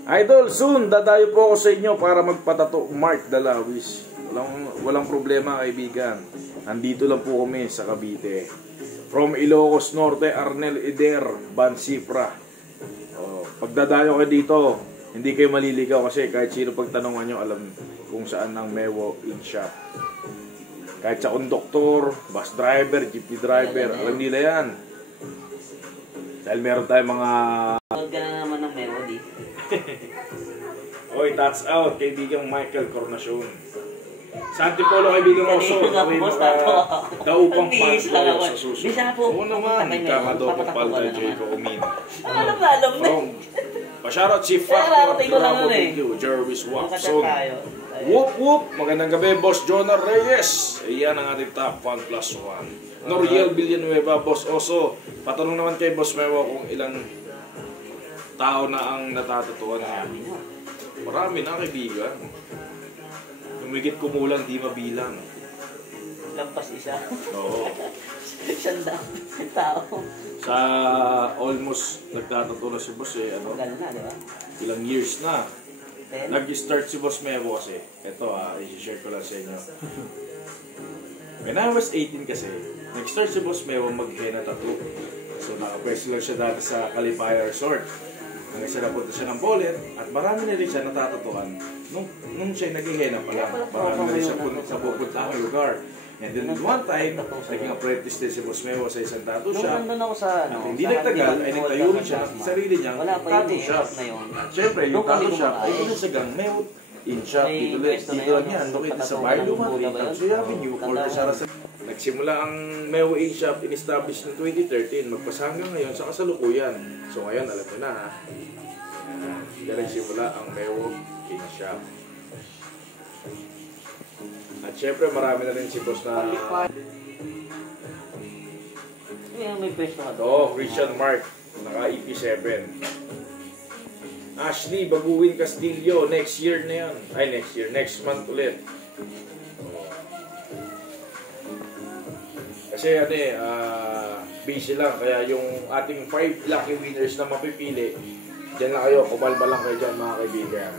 Idol, soon dadayo po ako sa inyo para magpatato. Mark Dalawis. Walang problema, kaibigan. Nandito lang po kami sa Cavite. From Ilocos Norte, Arnel Eder, Bansifra. Pagdadayo kayo dito, hindi kayo maliligaw kasi kahit sino pagtanungan nyo, alam kung saan ang Mewo in shop. Kahit sa konduktor, bus driver, jeepney driver, alam nila yan. Dahil meron tayong mga... Huwag ka na naman ng Mewo, di. Oy, that's out, kaibigang Michael Cornacion. Sa Antipolo, kaibigang Oso, may mga daupang palto sa susunod. Oo naman, kama-daupang palto ay Jericho Omin. Alam na. Pa-shoutout si Factor Bravo Video, Jervis Watson. Whoop whoop! Magandang gabi, Boss Jonah Reyes. Iyan ang ating top 1 plus 1. Noriel Villanueva, Boss Oso. Patanong naman kay Boss Mewo kung ilang tao na ang natatatuan niya. Marami na, kaibigan. Humigit kumulang, di mabilang. Lampas isa. Oo. Siyandang tao. Sa almost nagtatato na si Boss eh. Ano? Tagal na, di ba? Ilang years na. Nag-start si Boss Mewo kasi. Ito i-share ko lang sa inyo. When I was 18 kasi, nag-start si Boss Mewo mag-henna tattoo. So nakapwesto lang siya dati sa Kalipaya Resort. Hanggang siya napunta siya ng Bolet at marami na rin siya natatatuan nung siya nag-henna pa lang. Marami na rin siya sa pupuntahang lugar. And then one time, naging apprentice din si Boss Mewo sa isang tattoo shop. At hindi nagtagal, ay nagtayo rin siya ng sarili niyang tattoo shop. Siyempre, yung tattoo shop ay inasagang Mewo in shop. Dito lang yan, located sa Barluman, Tansuy Avenue, or Sarasa. Nagsimula ang Mewo in shop, in-establish ng 2013, magpasanggang ngayon sa kasalukuyan. So ngayon, alam mo na ha. Kaya nagsimula ang Mewo in shop. At syempre marami na rin si Boss na... May pwesto ka Oo, Christian Mark, naka EP7. Ashley Baguin Castillo, next year na yan. Ay, next month ulit. Kasi busy lang, kaya yung ating 5 lucky winners na mapipili, dyan lang kayo, kumalma lang kayo dyan mga kaibigan.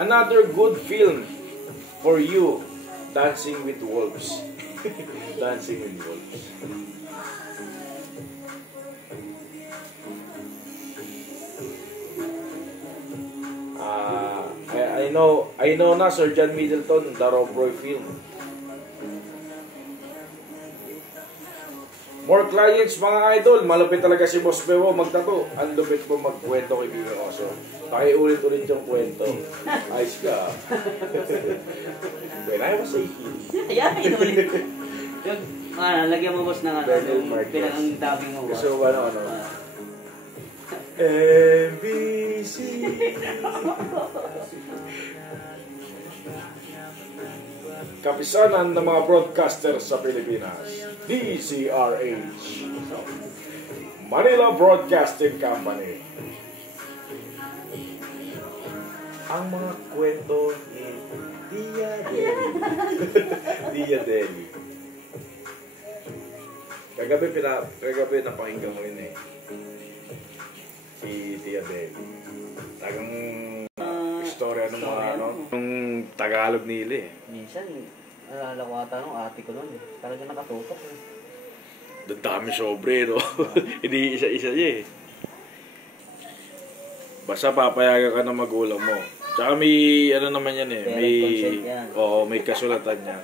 Another good film for you. Dancing with Wolves. Dancing with Wolves. I know na Sir John Middleton, the Rob Roy film. More clients mga idol, malupit talaga si Boss Mewo magtato. Ang lupit mo magkwento kay Bino Oso. Pakiulit-ulit yung kwento. Ayos ka. When I was 18. Ayan, inulit. Lagyan mo boss ng bilang ang dabing mo boss. Gusto mo ba ano? MBC. Kapisanan ng mga broadcaster sa Pilipinas. DCRH. Manila Broadcasting Company. Ang mga kwento ni Tia Deli. Tia Deli. Kagabi napakinggan mo yun eh. Si Tia Deli. Tagang istorya ng mga yung Tagalog nila eh. Minsan, alala ko ata nung ate ko nun. Talaga nakatutok eh. Dami sobre, no? Hindi isa-isa niya eh. Basta papayagan ka ng magulang mo. Tsaka may, ano naman yan eh. May, oo, may kasulatan niya.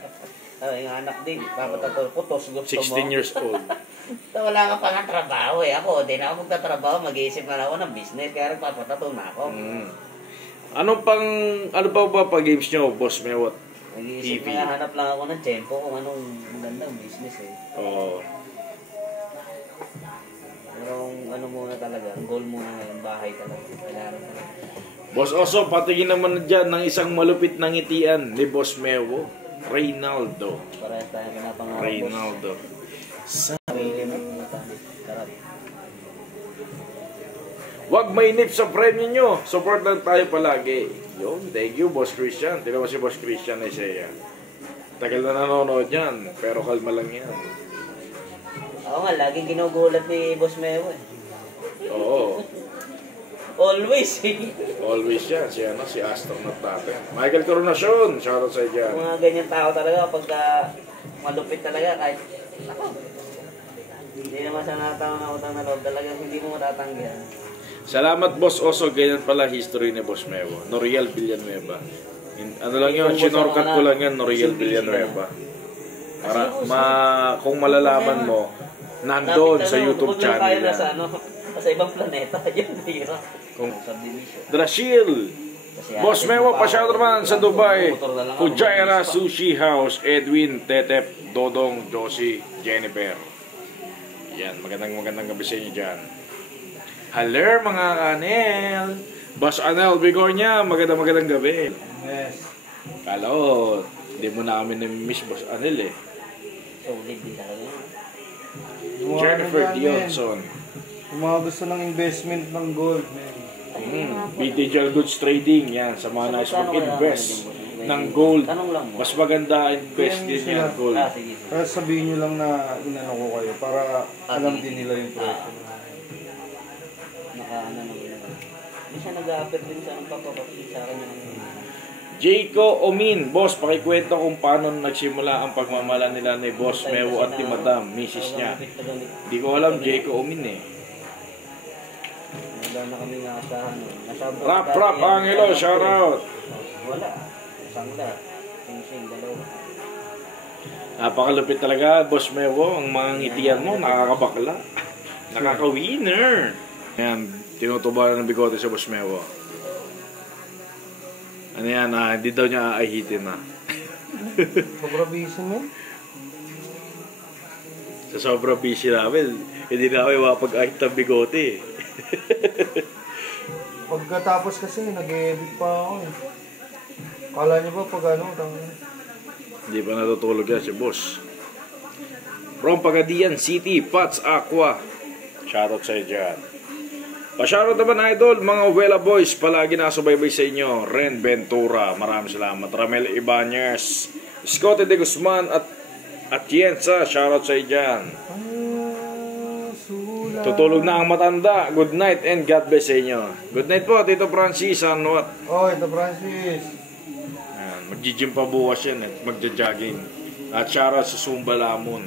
Yung anak din, papatato, putos, gusto 16 mo. years old. Wala ka pa nga trabaho eh. Ako, di na ako magtatrabaho, mag-iisip na ako ng business, kaya papatato na ako. Ano pa ba pag-games nyo, Boss Mewot? Nag-iisip na hanap lang ako ng tempo kung anong magandang business eh. Oo. Pero ano muna talaga, ang goal muna ngayon, bahay talaga. Kailangan talaga. Boss Oso, patingin naman dyan ng isang malupit na ngitian ni Boss Mewo. Reynaldo. Parehas tayo pinapangarap. Reynaldo. Sarili mo. Sarap. Huwag mainip sa premyo nyo. Support lang tayo palagi. Yun, thank you, Boss Christian. Tignan mo si Boss Christian Isaiah. Tagal na nanonood yan, pero kalma lang yan. Ako nga, laging ginugulat ni Boss Mewo eh. Oo. Always eh. Always yan. Si astronaut natin. Michael Coronacion. Shoutout sa dyan. Mga ganyan tao talaga pagka malupit talaga kahit ako. Hindi naman sa natang-utang na loob talaga hindi mo matatanggihan. Salamat, Boss Oso. Ganyan pala history ni Boss Mewo. Noriel Villanueva. Ano lang yun, sinorkat ko lang yan, Noriel Villanueva. Para kung malalaman mo, nandoon sa YouTube channel yan. Sa ibang planeta, yun mahirap. Drashil. Boss Mewo, pa-shout naman sa Dubai. Fujairah Sushi House, Edwin, Tetep, Dodong, Josie, Jennifer. Yan, magandang gabi sa inyo dyan. Hello mga Anel. Boss Anel Bigornia, magandang gabi. Yes. Kala ko, hindi mo na kami na-miss Boss Anel eh. Solid din talaga. Jennifer Dionson. Yung mga gusto ng investment ng gold, man. BTGL Goods Trading, yan. Sa mga nais mag-invest ng gold, mas maganda invest din yan, gold. Kaya sabihin nyo lang na inano ko kayo para alam din nila yung proyekto. Naka-ano naman. Hindi siya nag-a-appear din sa pagpapakita sa akin ng Jayco Omin, Boss, pakikwento kung paano nagsimula ang pagmamala nila ni Boss Mewo at ni Madam, Mrs. niya. Hindi ko alam, Jayco Omin eh. Wala na kami nakasahan. Rap, Angelo, shoutout. Wala. Sangla. Sing, dalawa. Napakalupit talaga, Boss Mewo. Ang mga ngitian mo, nakakabakla. Nakaka-winner. Ayan, tinutubaran ng bigote sa Boss Mewo. Ano yan, hindi daw niya aahitin na. Sobrang busy mo? Sa sobrang busy namin, hindi na kami mapag-ahit ng bigote. Pagkatapos kasi nag-edit pa ako eh. Kala niyo ba pag ano? Hindi pa natutulog yan si Boss. From Pagadian City, Pats Aqua. Shoutout sa dyan. Pa-shoutout naman idol, mga Wela Boys, palagi nakasubaybay sa inyo. Ren Ventura, maraming salamat. Ramel Ibanez, Scotty De Guzman at Atienza, shoutout sa dyan. Tutulog na ang matanda. Good night and God bless sa inyo. Good night po, Tito Francis. What? Oh, ito Francis. Mag-gym pa bukas yan at magja-jogging. At shoutout sa Zumba Lamon.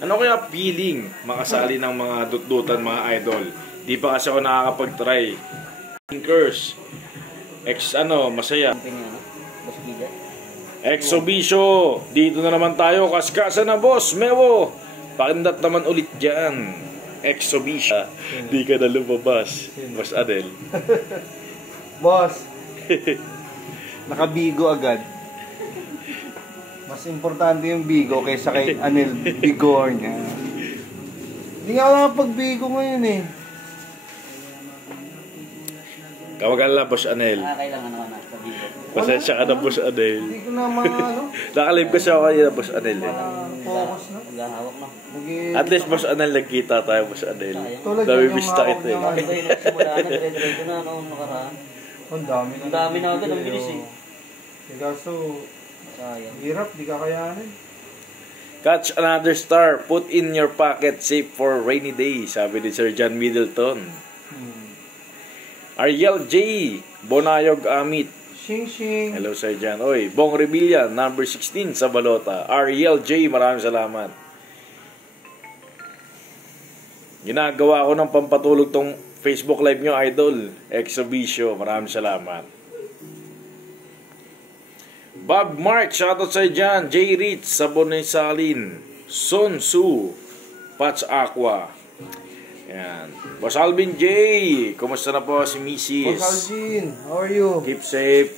Ano kaya feeling makasali ng mga dut-dutan, mga idol? Di pa kasi ako nakakapag-try. Thinkers. Masaya. Exobisyo. Dito na naman tayo. Kaskasa na, Boss Mewo. Pakindat naman ulit dyan. Exobisyo. Di ka na lumabas. Boss Adel. Boss. Nakabigo agad. Mas importante yung bigo kaysa kay Anel Bigornia. Hindi nga nakapag-bigo ngayon eh. Kawagan lang, Boss Anel. Kailangan naman sa bigo. Pasensya ka na, Boss Anel. Hindi ko naman Nakalive kasi ako kanina, Boss Anel eh. Focus na. Maghahawak na. At least, Boss Anel, nagkita tayo, Boss Anel. Tulad Nami-miss yung na hawak kita eh. niya. Ito yung nagsimula na, dire-diretso na noong nakaraan. Ang dami na. Ang dami na agad, ang bilis eh. Kaso, Sayang. hirap, di kakayanin. Catch another star, put in your pocket, safe for rainy day, sabi ni Sir John Middleton. Ariel J. Bonayog Amit. Shing. Hello Sir John. Oy, Bong Revilla, number 16 sa Balota. Ariel J. Maraming salamat. Ginagawa ko ng pampatulog tong Facebook Live nyo, Idol. Exhibition. Maraming salamat. Bob Mark, shoutout sa'yo dyan. J. Rich, Sabonay Salin. Sun Su, Patch Aqua. Yan. Boss Alvin J. Kumusta na po si Mrs.? Boss Alvin, how are you? Keep safe.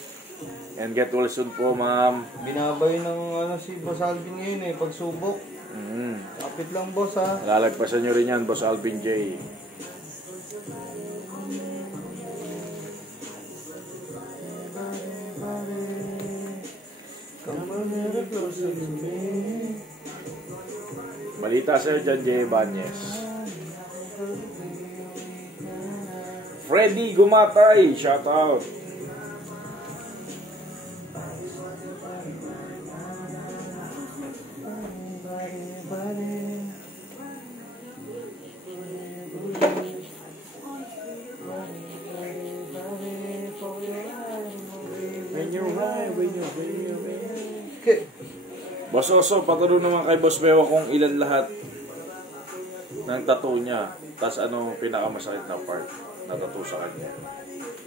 And get well soon po, ma'am. Binabay ng si Boss Alvin ngayon pagsubok. Kapit lang, boss, ha. Lalagpasan nyo rin yan, Boss Alvin J. Balita sa'yo dyan, Jay Banyes. Freddy Gumatay, shout out. Okay. Boss Oso, paturo naman kay Boss Bewa kung ilan lahat ng tattoo niya. Tapos anong pinakamasakit na part na tattoo sa kanya.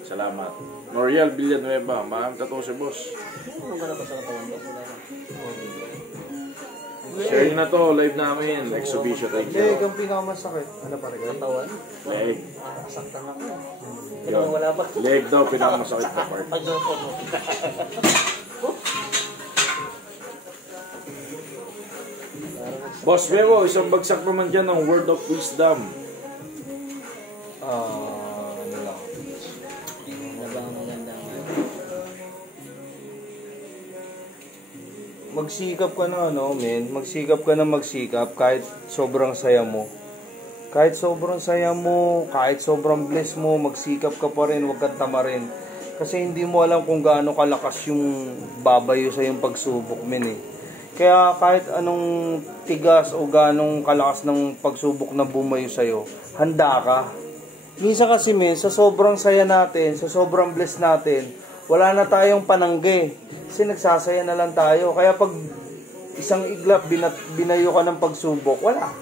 Salamat. Noriel Villanueva, maraming tattoo si Boss. Ano ba na pa sa katawan ko? Share na to, live namin. Exhibition. Leg ang pinakamasakit. Ano pa rin? Katawan? Leg. Saktan ako. Yun. Wala pa. Leg daw, pinakamasakit na part. Boss Bewo, isang bagsak naman dyan ng Word of Wisdom. Ano lang. Magsikap ka na, men. Magsikap ka na magsikap kahit sobrang saya mo. Kahit sobrang saya mo, kahit sobrang bless mo, magsikap ka pa rin, huwag kang tamarin. Kasi hindi mo alam kung gaano kalakas yung babayo sa yung pagsubok, men eh. Kaya kahit anong tigas o ganong kalakas ng pagsubok na bumayo sa'yo, handa ka. Minsan kasi men, sa sobrang saya natin, sa sobrang bless natin, wala na tayong panangge. Kasi nagsasaya na lang tayo. Kaya pag isang iglap binayo ka ng pagsubok, wala.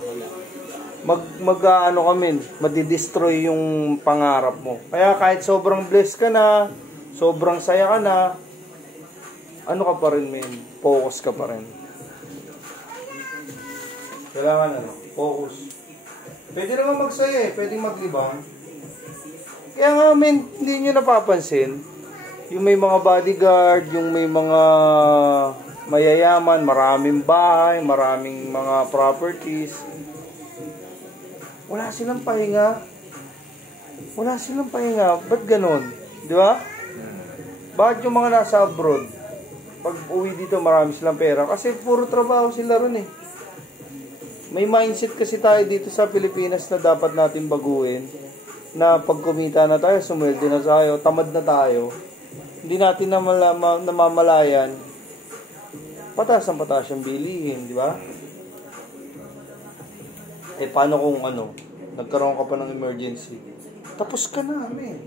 Ano ka men, madidestroy yung pangarap mo. Kaya kahit sobrang bless ka na, sobrang saya ka na, ano ka pa rin men, focus ka pa rin. Kailangan focus. Pwede naman magsaya pwedeng maglibang. Kaya nga men, hindi nyo napapansin, yung may mga bodyguard, yung may mga mayayaman, maraming bahay, maraming mga properties, wala silang pahinga. Wala silang pahinga. Ba't ganon? Di ba? Bakit yung mga nasa abroad, pag uwi dito marami silang pera? Kasi puro trabaho sila ron eh. May mindset kasi tayo dito sa Pilipinas na dapat natin baguhin. Na pag kumita na tayo, sumweldo na tayo, tamad na tayo. Hindi natin namamalayan. Patas ang bilihin, di ba? Eh paano kung nagkaroon ka pa ng emergency? Tapos ka na, men.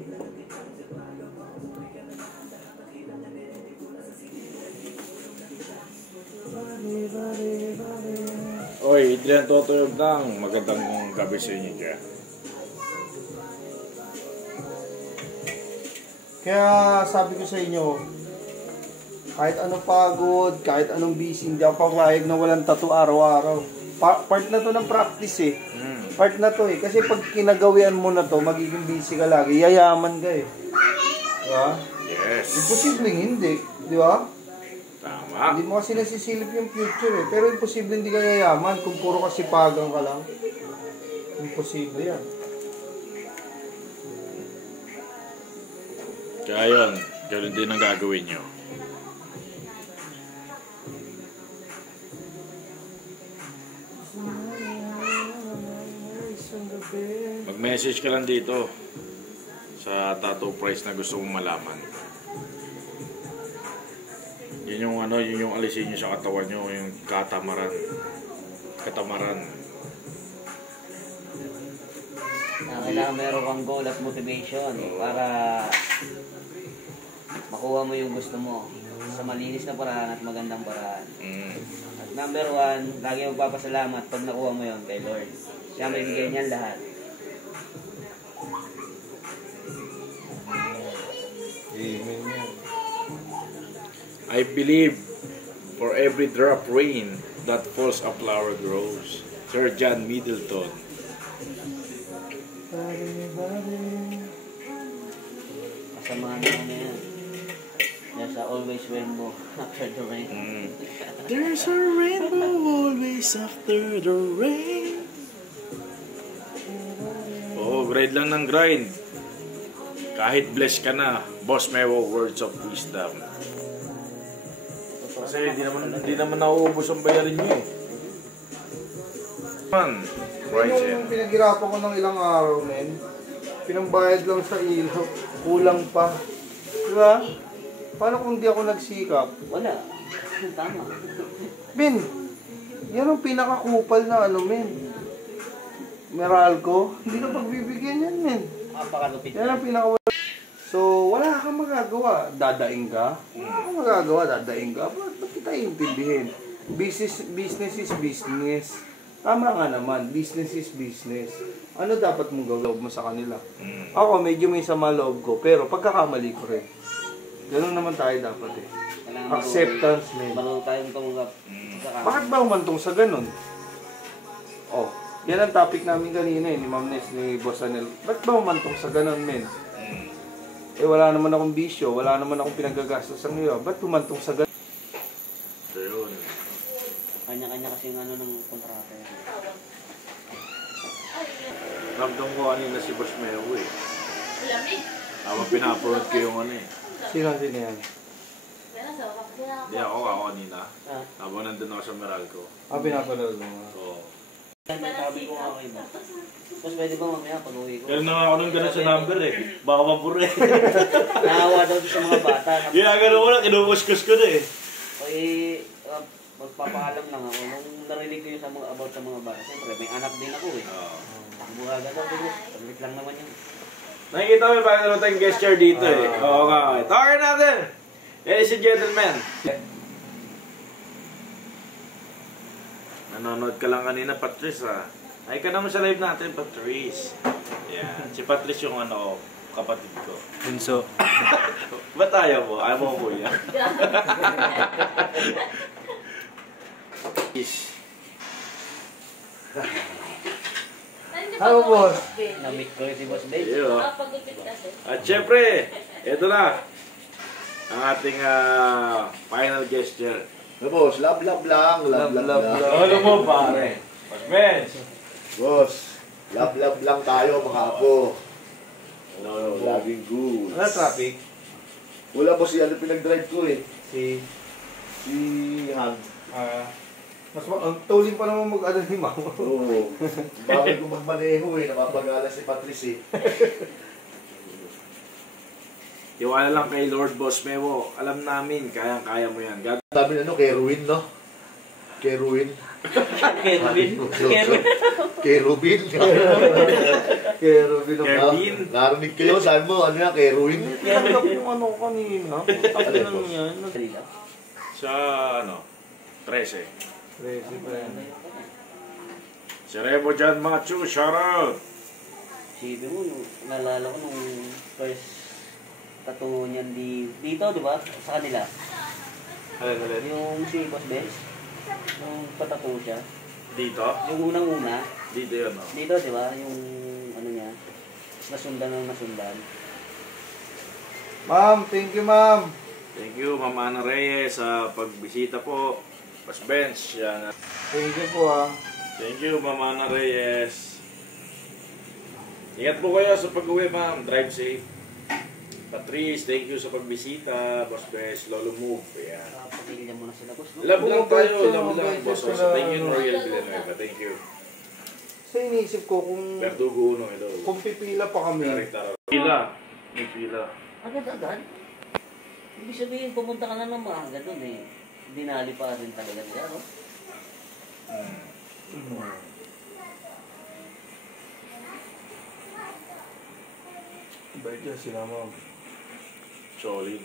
Oy, Adrian Totoyog ng magandang gabi sa inyo dyan. Kaya sabi ko sa inyo, kahit anong pagod, kahit anong busy, hindi ako papayag na walang tattoo araw-araw. Part na to ng practice eh. Part na to eh. Kasi pag kinagawian mo na to, magiging busy ka lagi, yayaman ka eh. Diba? Yes. Imposibleng hindi. Di ba? Tama. Hindi mo kasi nasisilip yung future eh. Pero imposible hindi ka yayaman kung puro kasipagan ka lang. Imposible yan. Kaya yun, ganoon din ang gagawin nyo. Mag-message ka lang dito sa tattoo price na gusto mong malaman. Yun yung yun yung alisin nyo sa katawan nyo, yung katamaran. Kailangan meron kang goal at motivation para makuha mo yung gusto mo sa malinis na paraan at magandang paraan. At number 1, lagi magpapasalamat pag nakuha mo yun kay Lord. Siya may bigay niyan lahat. I believe for every drop rain that falls a flower grows. Sir John Middleton. Kasamahan mo na yan. There's a always rainbow after the rain. There's a rainbow always after the rain. Oo, grind lang ng grind. Kahit bless ka na, Boss Mewo, words of wisdom. Kasi hindi naman nauubos ang bayarin niyo eh. Yung pinaghirapan ko ng ilang araw, men. Pinambayad lang sa ilaw. Kulang pa. Diba? Paano kung di ako nagsikap? Wala. Tama. Men, yan ang pinakakupal na ano, men. Meralco, hindi ka pagbibigyan yan, men. Mapakalupit Yan ang pinakawala. So, wala kang magagawa. Dadaing ka? Wala kang magagawa, dadaing ka. Ba't kita intindihin? Business is business. Tama nga naman, business is business. Ano dapat mong gawin mo sa kanila? Ako, medyo may sama loob ko, pero pagkakamali ko rin. Ganun naman tayo dapat eh. Acceptance, men. Marunong tayong tumanggap. Bakit ba umantong sa ganun? Oh, yan ang topic namin kanina eh, ni Ma'am Ness, ni Boss Anel. Ba't ba umantong sa ganun, men? Eh, wala naman akong bisyo, wala naman akong pinagagastos sa iyo. Ba't umantong sa ganun? So yun. Kanya-kanya kasi yung ano ng kontrata. Ramdam ko kanina si Boss Mewo eh. Habang pinapurod ko yung ano eh. Sino yan? Hindi ako kanina. Habang nandun ako sa Meralco. Pinapanood mo. Oo. Sabi ko nga kayo ba? Tapos pwede ba mamaya pag-uwi ko? Kaya na ako nung gano'n sa number eh. Baka mapuro eh. Naawa daw sa mga bata. Ginagano ko na, kinukuskus ko na eh. O magpapaalam lang ako. Nung narinig ko yung sa mga about sa mga bata, siyempre may anak din ako eh. Buhaga daw din. Saglit lang naman yun. Nakikita mo yung parang naman tayong gesture dito eh. Oo nga. Talkin natin! Ladies and gentlemen. Nanonood ka lang kanina, Patrice ha. Ay ka naman sa live natin, Patrice. Yan. Si Patrice yung ano, kapatid ko. Bunso. Ba't ayaw mo? Ayaw mo ko yan. Ano, boss? Na-meet ko yung si Boss Dave. At syempre, ito na. Ang ating final gesture. Boss, love lang. Love lang. Ano mo pare? Boss Benz. Boss, love lang tayo mga apo. Laging good. Ano traffic? Wala boss, yan ang pinag-drive ko eh. Si Han. ang tuling pa naman mag-ano ni Mama. Oo. Bakit ko magmaneho eh, napapagala si Patrice eh. Iwala lang kay Lord Boss Mewo. Alam namin, kayang-kaya mo yan. Sabi na kay Ruin no? Kay Ruin. Kerwin. Kay Rubin. Kay Robin of Kerwin. Narinig kayo, sabi mo, ano yan, kay Ruin. Kaya yung ano kanina. Ano lang yan? Sa ano? 13. Crazy pa yan. Si Remo dyan, Machu, shoutout! Sige mo, naalala ko nung first tattoo niyan dito, di ba? Sa kanila. Alin? Yung si Boss Benz, yung patattoo siya. Dito? Yung unang-una, Dito yun, no? dito, di ba? Yung ano niya, nasundan. Ma'am, thank you, ma'am. Thank you, Ma'am Ana Reyes, sa pagbisita po. Boss Benz, yan. Thank you po Thank you, Ma'am Ana Reyes. Ingat po kayo sa pag-uwi, ma'am. Drive safe. Patrice, thank you sa pagbisita. Boss Benz, Lolo Move. Yan. Pagpilya mo na sila, boss. No? Love lang tayo, Mabait love lang, siya, boss. mabait So, siya. thank you, Royal Villanueva. Thank you. So iniisip ko kung Verdugo uno, ito. pipila pa kami. Pila. May pila. Agad-agad? Ibig sabihin, pumunta ka na ng maaga doon eh. Dinali pa rin talaga nila, no? Bait yan sila, ma'am. Solid.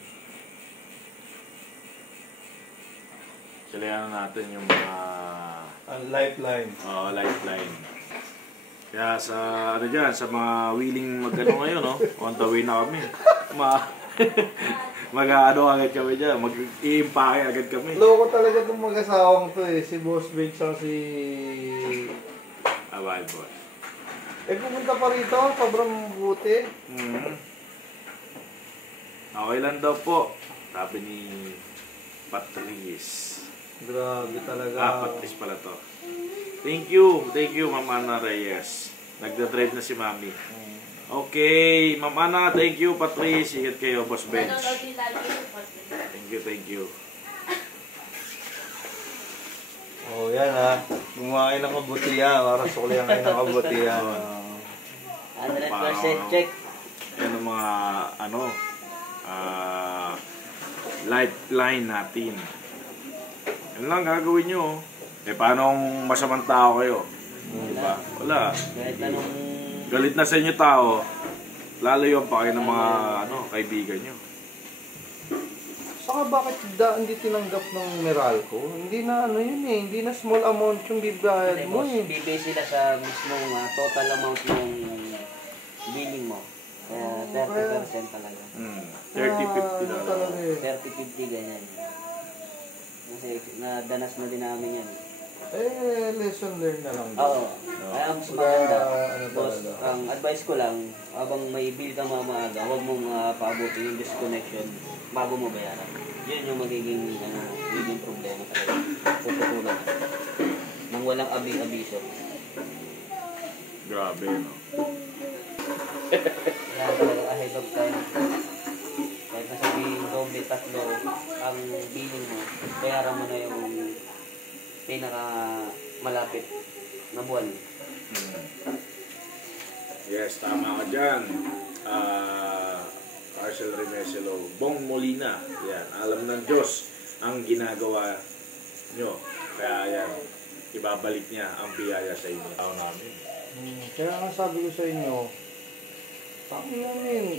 Silihan natin yung mga Lifeline. lifeline. Kaya sa ano dyan, sa mga willing magano ngayon, no? On the way na kami. Mag-ano agad kami dyan. Mag-i-impake agad kami. Loko talaga itong mag-asawang to eh. Si Boss Big sa si... Abay, boss. Pumunta pa rito. Sobrang buti. Okay lang daw po. Sabi ni Patrice. Grabe talaga. Patrice pala to. Thank you, Ma'am Ana Reyes. Nagda-drive na si Mami. Okay, Ma'am Ana, thank you, Patrice. Ingat kayo, Boss Bench. Thank you. Oh, yan ha. Gumawa ng kabutihan. Para suklihan kayo ng kabutihan. 100% check. Yan ang mga, lifeline natin. Yan lang gagawin nyo. Paano kung masamang tao kayo? Diba? Wala. Kahit anong... Galit na sa inyo tao, lalayo pa kayo ng mga kaibigan nyo. Saka bakit hindi tinanggap ng Meralco? Hindi na yun eh. Hindi na small amount yung bibayad mo eh. Bibay sila sa mismong total amount ng billing mo. Kaya 30% talaga. 30-50 na. 30-50 ganyan. Kasi nadanas na din namin yan. Lesson learned na lang. Oo. Kaya mas maganda. Boss, talaga? ang advice ko lang, habang may bill ka mamaaga, huwag mong paabutin yung disconnection bago mo bayaran. Yun yung magiging problema talaga. Puputulan ka. Nang walang abing-abiso. Grabe, no? Kaya talaga ahead of time. Kahit nasabihin doble, tatlo, ang billing mo, bayaran mo na yung pinaka malapit na buwan. Yes, tama ka dyan. Marcel Remeselo, Bong Molina. Yan, alam ng Diyos ang ginagawa nyo. Kaya yan, ibabalik niya ang biyaya sa inyo. Tao namin. Kaya nga sabi ko sa inyo,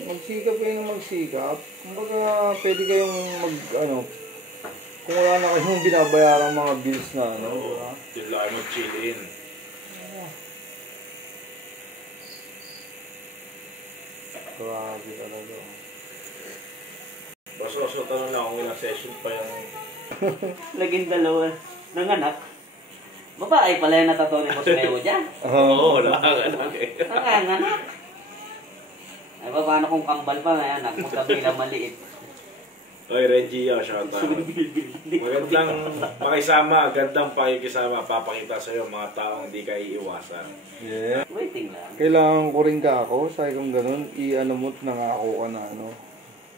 magsikap kayo ng magsikap. Kumbaga, pwede kayong kung wala na kayong binabayarang mga bills na, diba? Yun lang kayo mag-chill in. Grabe talaga. So, tanong lang kung ilang session pa yung... Laging dalawa. Nanganak. Babae pala yung natataw ni Boss Meo dyan. Oo, nanganganak eh. Nanganganak. Ay, paano kung kambal pa may anak? Magkabilang maliit. Oy, Reggie, shout out. Magandang makisama, gandang pakikisama. Papakita sa iyo mga taong hindi ka iiwasan. Yeah. Waiting lang. Kailangan ko rin ka ako. Sabi kong ganun, mo't nangako ka na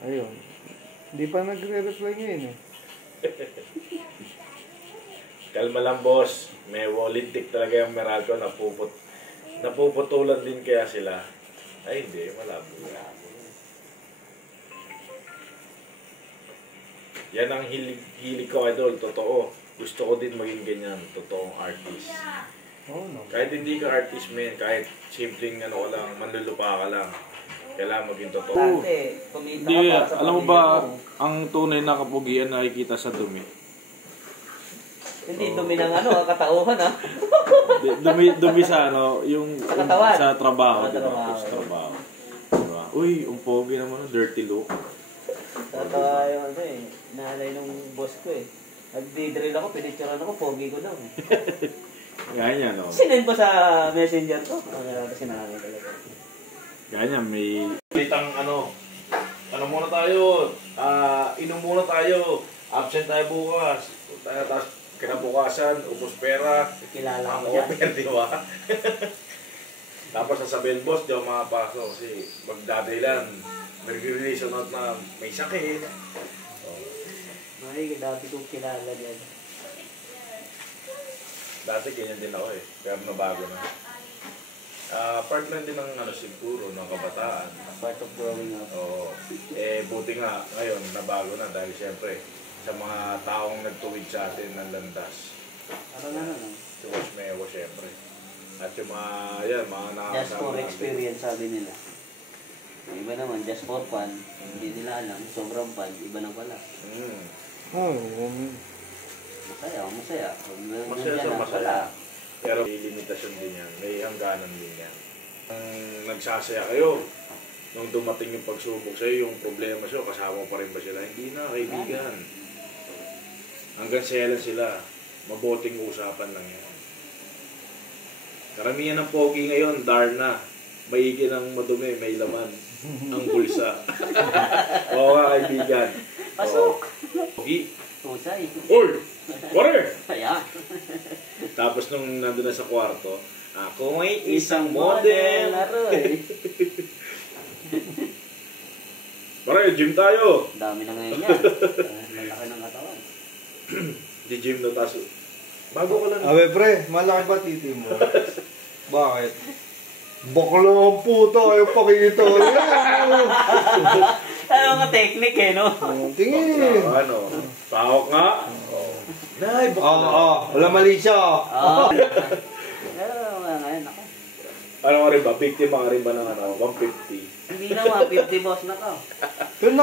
Ayun. Hindi pa nagre-reply ngayon eh. Kalma lang, boss. May lintik talaga yung Meralco. Napuputulan din kaya sila. Ay, hindi. Malabo. Yan ang hilig ko, idol. Totoo. Gusto ko din maging ganyan. Totoong artist. Oh, no. Kahit hindi ka artist, man. Kahit simpleng lang, manlulupa ka lang. Kailangan maging totoo. Hindi, alam mo ba, ang tunay na kapugian nakikita sa dumi? Hindi, dumi ng katauhan Dumi sa yung sa katawan. sa trabaho, Sa trabaho. Sa trabaho. Diba? Uy, ang pogi naman, dirty look. Tatawa yung naalay nung boss ko eh. Nagdi-drill ako, pinicturean ako, pogi ko daw. Ganyan, no? Sinend pa sa messenger ko. Kasi namin talaga. Ganyan, may... Litang muna tayo, inom muna tayo, absent tayo bukas. Tapos kinabukasan, ubos pera, Kilala ko over, di ba? Tapos sasabihin, boss, di ako makapasok kasi magdadahilan. Nag-release na may sakit. Ay, dati kong kilala yan. Dati ganyan din ako eh, pero nabago na. Part lang din ng siguro, ng kabataan. Part of growing up. Oo. Buti nga, ngayon, nabago na dahil siyempre, sa mga taong nagtuwid sa atin ng landas. Si Boss Meo, siyempre. At yung mga nakakasama. Just for experience, sabi nila. Yung iba naman, just for fun. Hindi nila alam, sobrang fun, iba na pala. Masaya. Masaya. Pero may limitasyon din yan. May hangganan din yan. Nagsasaya kayo. nung dumating yung pagsubok sa'yo, yung problema sa'yo, kasama pa rin ba sila? Hindi na, kaibigan. Hanggang selan sila. Mabuting usapan lang yan. Karamihan ng pogi ngayon, Darna. Maigi ng madumi, may laman. Ang bulsa. Oo nga, kaibigan. Pasok! Pogi. Tusay. Oy! Pare! Kaya. Tapos nung nandun na sa kwarto, ako may isang model. Aroy. Pare, gym tayo. Dami na ngayon yan. Malaki ng katawan. Di gym na taso. Bago ka lang. Abe pre, malaki ba titi mo? Bakit? Bakla ang puta, ayaw pakita. Ano nga technique eh, no? Tingin. Ano? Pahok nga. Nay, bakla. Wala mali siya. Pero ngayon ako. Ano ka rin ba? Biktima ka rin ba ng ano? 150? Hindi na 150 boss na ka. Pero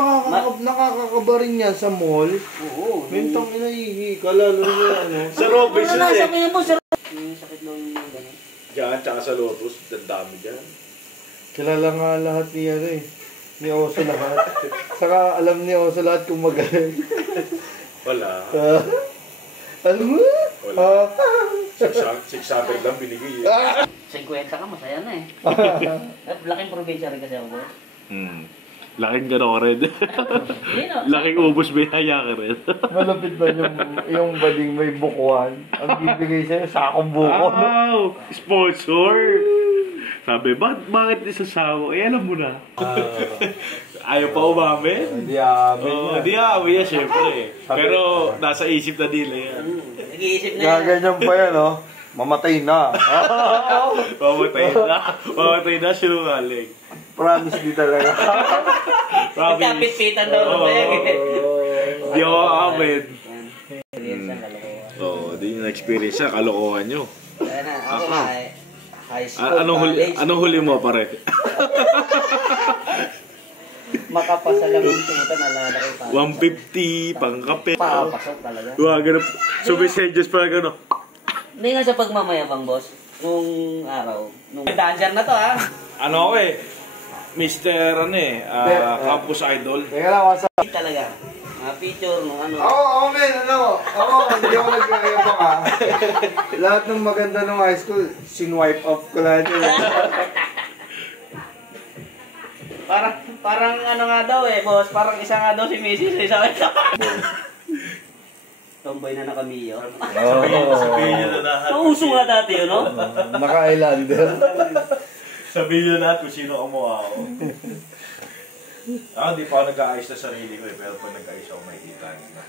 nakakakaba rin yan sa mall. Oo. Mintang inahihi ka, lalo na ano. Sa Robinson Ano eh. sabi niyo po sir? Yung sakit daw yung gano'n. Diyan, tsaka sa Lotus. Ang dami dyan. Kilala nga lahat ni ano eh. Ni Oso lahat. Saka alam ni Oso lahat kung magaling. Wala. Alam mo? Wala. 600 lang binigay eh. 50 ka, masaya na eh. Laking probinsya rin kasi ako. Laking gano'n ka rin. Hindi no. Laking ubos bihaya ka rin. Malapit na yung bading may bukuan. Ang bibigay sa'yo, sakong buko. Wow! Sponsor! Sabi, bakit isasawa? Eh, alam mo na. Ayaw pa umamin? Hindi amin Oo, yan. hindi amin yan, syempre. Pero nasa isip na nila yan. Nag-iisip na yan. Ganyan pa yan, oh. Mamatay na. Mamatay na, sinungaling. Promise di talaga. Promise. Kapit-pitan daw na ba yan eh. Di ako amin. Experience ang kalokohan. Oo, di yung experience siya, kalokohan nyo. Kaya na, ako nga eh. High school, college. Anong huli mo, pare? Makapasa lang yung tumutan, nalala ko pa. 150, pangkape. Papasok talaga. Wah, gano'n. Sumisedyos pala gano'n. Hindi nga sa pagmamayabang, boss. Nung araw. Dancer na to, ha? Ano ako eh? Mr. ano eh, Campus Idol. Teka lang, wasa. Talaga. Picture, no, ano. Ako, men, hindi ako nagkakayabang ka. Lahat ng maganda ng high school, sinwipe off ko lahat yun. Parang ano nga daw eh, boss. Parang isa nga daw si Mrs. Isa nga. Tomboy na nakamiyo. Sabihin nyo na lahat. Nauso nga dati yun, no? Naka-islander. Sabihin nyo na lahat kung sino kumuha ako. Hindi pa ako nag-aayos na sarili ko eh, pero pag nag-aayos ako makikita nyo.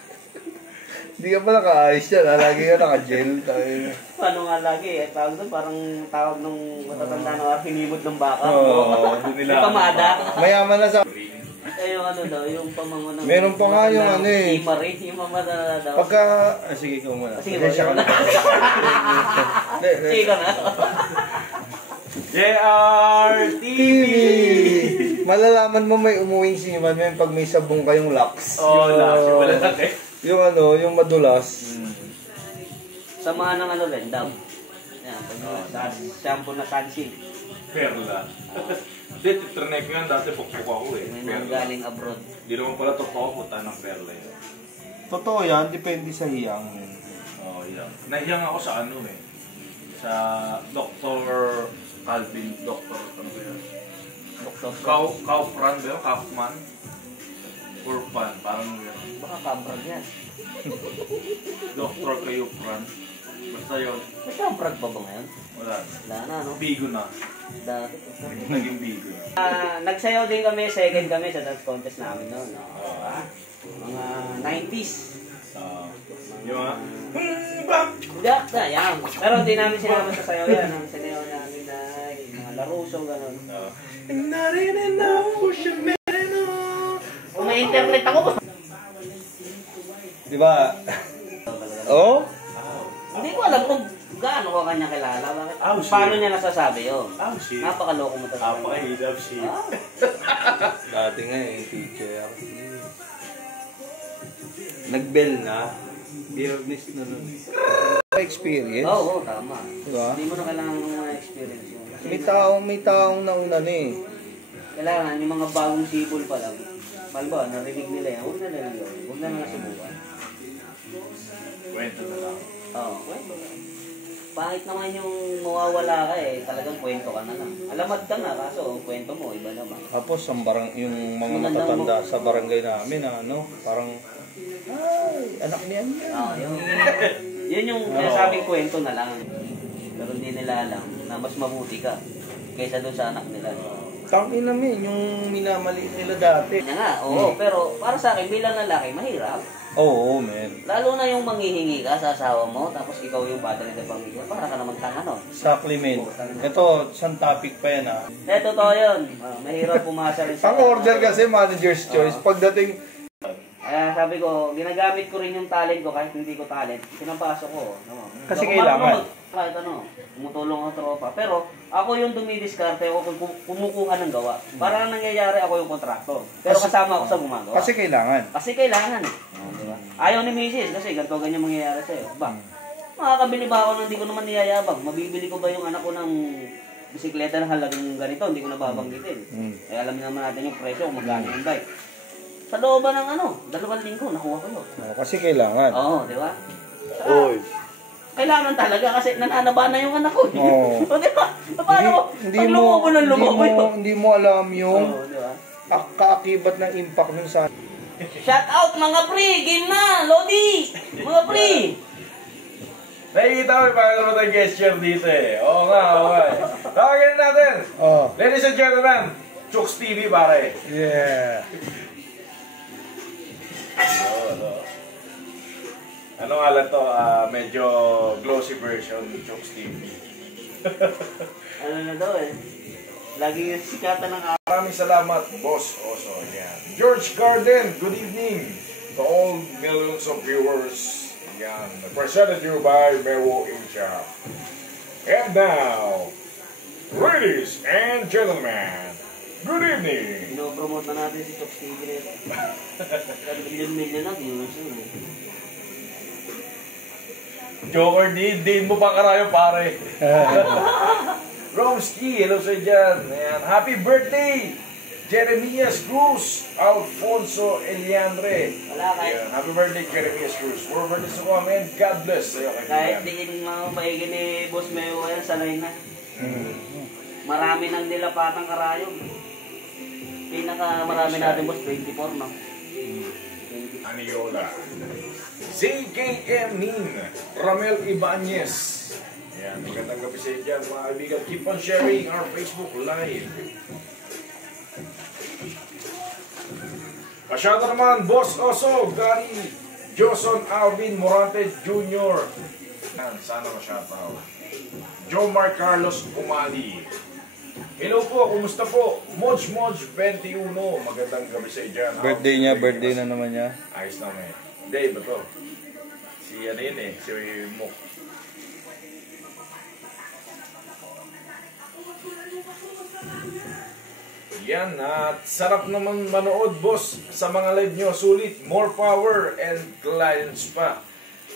Hindi ka pa naka-ayos yan, lagi ka naka-gel. Ano nga lagi eh, tawag doon, parang tawag nung matatanda na pinimot ng baka. Hindi nila. Yung pamada. Mayaman na sa... Eh, yung ano daw, yung pamango ng... Meron pa nga yung ano eh. Si Marie, yung mamada daw. Pagka... sige, ikaw muna. Sige, Pasensya ka na. Sige ka na. JRTV! Malalaman mo may umuwing siman mo pag may sabong kayong lax. Lax. Wala natin. Yung ano, yung madulas. Samahan ng ano rin, dam. Yan, shampoo na sunsilk. Perla. Hindi, titranek ko yan. Dati pukpuk ako eh. May mga galing abroad. Hindi naman pala totoo, puta ng perla yun. Totoo yan, depende sa hiyang. Oo, yan. Nahiyang ako sa ano eh. Sa Dr. Calvin, Dr. ano ba yun? Doktor. Kaufman ba yun? Kaufman? Urban, parang yun. Baka kabrag yan. Dr. Kaufman. Basta yun. May kabrag ba ba ngayon? Wala. Wala na, no? Bigo na. Dati. Naging bigo na. Nagsayaw din kami, second kami sa dance contest namin noon. No? Mga 90s. Yung mga... Hindi, yan. Pero hindi namin sinama sa sayaw yan. Ang sinayaw namin na yung mga laruso, gano'n. Kung may internet ako, Di ba? Oh? hindi ko alam kung gaano ko kanya kilala. Bakit? Paano niya nasasabi yun? shit. Napakaloko mo talaga. Napaka-hidab shit. Dati nga eh, teacher ako. Nag-bell na. Weirdness na nun. Experience? Oo, tama. Diba? Hindi mo na kailangan ng mga experience yun. May taong nauna na eh. Kailangan yung mga bagong sipol pa lang. Malba, narinig nila yan. Huwag na lang yun. Huwag na lang subukan. Kwento na lang. Oo, kwento lang. Pangit naman yung mawawala ka eh. Talagang kwento ka na lang. Alamat ka na, kaso ang kwento mo, iba naman. Tapos yung mga matatanda sa barangay namin, parang, ay, anak niyan yan. Oo, yun yung sinasabing kwento na lang. Pero hindi nila alam na mas mabuti ka kaysa doon sa anak nila. Tangin namin, yung minamaliit nila dati. Kaya nga, oo. Pero para sa akin, bilang lalaki, mahirap. Oo, men. Lalo na yung manghihingi ka sa asawa mo, tapos ikaw yung padre ng pamilya, para ka naman tanga, no? Exactly, men. Ito, isang topic pa yan, Totoo yun. Mahirap pumasa rin sa... Pang-order kasi, manager's choice. Pagdating... Kaya sabi ko, ginagamit ko rin yung talent ko kahit hindi ko talent. Pinapasok ko. No? Kasi kailangan. Kahit tumutulong ang tropa. Pero ako yung dumidiskarte, ako kumukuha ng gawa. Para nangyayari ako yung kontraktor. Pero kasama ako sa gumagawa. Kasi kailangan. Kasi kailangan. Diba? Ayaw ni Mrs. kasi ganito ganyan mangyayari sa'yo. Ba? Makakabili ba ako nang hindi ko naman niyayabang? Mabibili ko ba yung anak ko ng bisikleta ng halagang ganito? Hindi ko nababanggitin. Eh alam naman natin yung presyo kung magkano yung bike. Sa looban ng 2 linggo, nakuha ko yun. Kasi kailangan. Oo, di ba? Oy. Kailangan talaga kasi nananaba na yung anak ko. Oo. O, di ba? Paano mo? Pag lumobo ng lumobo yun. Hindi mo alam yung di ba? kaakibat ng impact nun sa... Shout out mga pre! Game na! Lodi! Mga pre! Nakikita ko yung pangalaman ng gesture dito eh. Oo nga. Tawagin natin. Ladies and gentlemen, Chooks TV pare. Yeah. Ano nga lang to, medyo glossy version ng Chooks TV. Ano na daw eh. Lagi yung sikatan ng araw. Maraming salamat, Boss Oso. Yan. George Garden, good evening to all millions of viewers. Yan. Presented you by Mewo Incha. And now, ladies and gentlemen, good evening. Pinopromote na natin si Chooks TV nito. Million na viewers yun eh. Joker, din mo pa karayo pare. Romski, hello sa dyan. Ayan. Happy birthday, Jeremias Cruz, Alfonso Eliandre. Wala kahit. Ayan. Happy birthday, Jeremias Cruz. More birthdays to come and God bless sa'yo. Kahit di mga paigin ni Boss Meo yan, sanay na. Marami nang nilapatang karayom. Marami natin boss, 24 no? Aniola. ZKM Nin, Ramel Ibanez. Ayan, magandang gabi sa inyo mga kaibigan. Keep on sharing our Facebook Live. Masyado naman, Boss Oso, Gary, Joson Alvin Morante Jr. Yan, sana masyado. Jomar Carlos Umali. Hello po, kumusta po? Moj 21, magandang gabi sa inyo. Birthday na naman niya. Ayos naman eh. Hindi, ba to? Si ano yun eh, si Mok. Yan, at sarap naman manood, boss, sa mga live nyo. Sulit, more power and clients pa.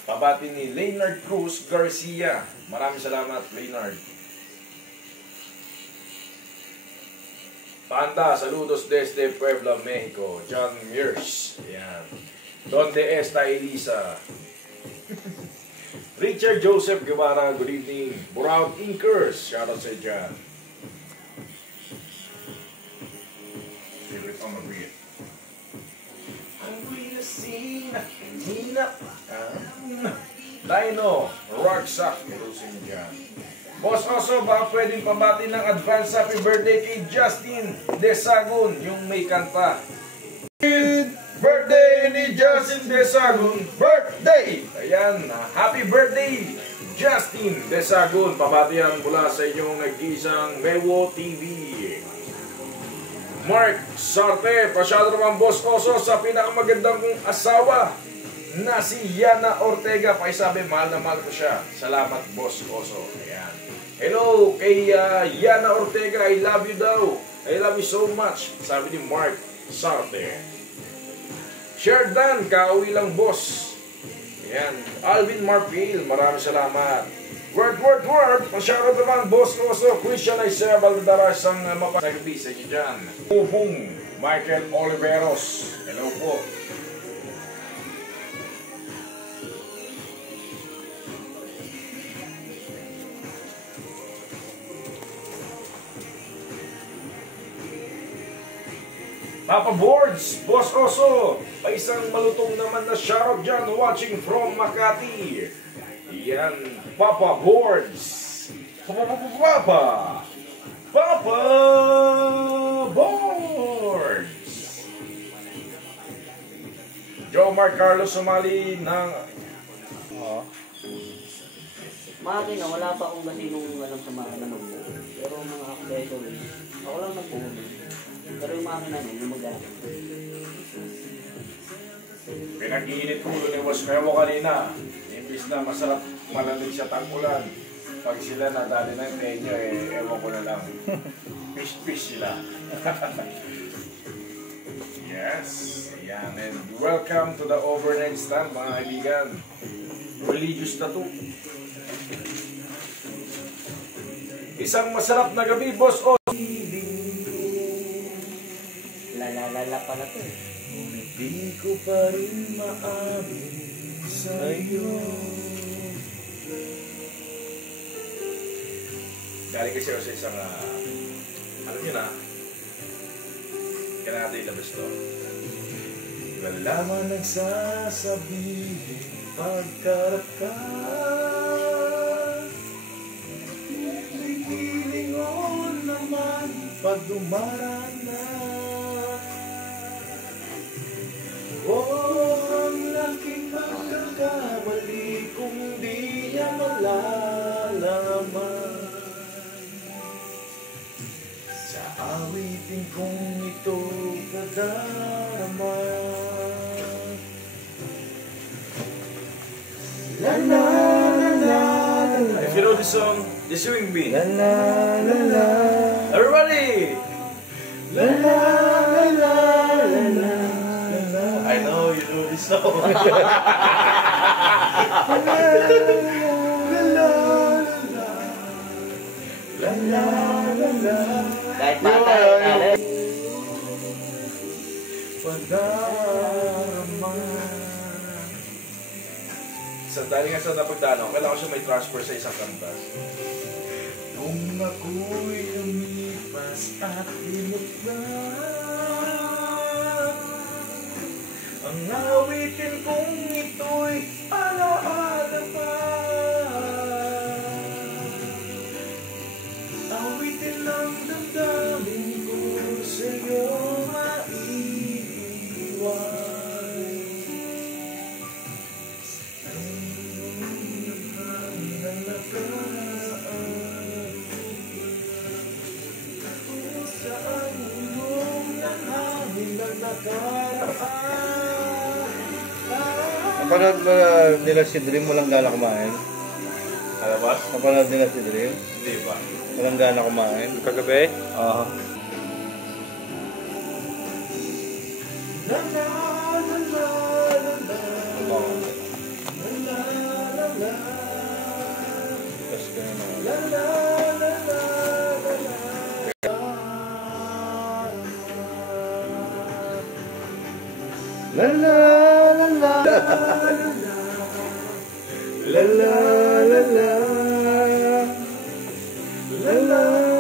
Pabati ni Leonard Cruz Garcia. Maraming salamat, Leonard. Panda, saludos desde Puebla, Mexico. John Mears. Yan. Donde esta Elisa? Richard Joseph Guevara, good evening. Brown Inkers, shoutout sa dyan. Favorite on the read. Dino, Rocksack, ilusin dyan. Boss Oso, baka pwedeng pabati ng advance happy birthday kay Justin Desagun, yung may kanta. Birthday ni Justin Desagun, birthday! Ayan, happy birthday, Justin Desagun. Pabati yan mula sa inyong nag-iisang Mewo TV. Mark Sarte, pasyado naman Boss Oso sa pinakamagandang kong asawa na si Yana Ortega. Pakisabi, mahal na mahal ko siya. Salamat Boss Oso. Ayan. Hello kay Yana Ortega, I love you daw. I love you so much. Sabi ni Mark Sarte. Sherdan, kauwi lang boss. Ayan. Alvin Marpil, maraming salamat. Word! Pasyaro naman, Boss Oso, Christian Isaiah Valdaras ang mapasagbi sa inyo dyan. Bubong, Michael Oliveros. Hello po. Papa Boards, Boss Oso, may isang malutong naman na shoutout dyan watching from Makati. Yan, Papa Boards. Papa Boards. Joe Mark Carlos sumali ng... Makina, wala pa akong gasinong alam sa makina ng buo. Pero mga accessories, ako lang nagpuhuli. Pero yung makina niya, yung magamit. Pinag-iinit ulo ni Boss Memo kanina. Imbis na masarap malamig sa tag-ulan. Pag sila nadali ng tenyo, ewan ko na lang. Fish sila. Yes. Ayan. And welcome to the overnight stand, mga kaibigan. Religious na to. Isang masarap na gabi, Boss O. Lalalala pala to. Hindi ko pa rin maamin sa'yo. Galing kasi ako sa isang, alam nyo na, kaya natin ilabas to. Wala man nagsasabihin pagkarap ka. Hilingon naman pag dumaraan na. Ang laking pagkakamali kung di niya malalaman. Sa awitin kong ito kadarama. La la la la la. If you know this song, just swing me. La la la la. Everybody. La la la la la la. I know you know this song. Kahit bata, alam. Dahil nga sa napagdano, kailangan siya may transfer sa isang kantas. Nung ako'y lumipas at hinutlan, ang awitin kong ito'y alaala pa. Awitin ng damdamin ko sa'yo maiiwan. Napanood mo nila si Dream, walang gana kumain? Alabas? Napanood nila si Dream? Hindi ba? Walang gana kumain? Kagabi? Oo. La la la la la la la la la.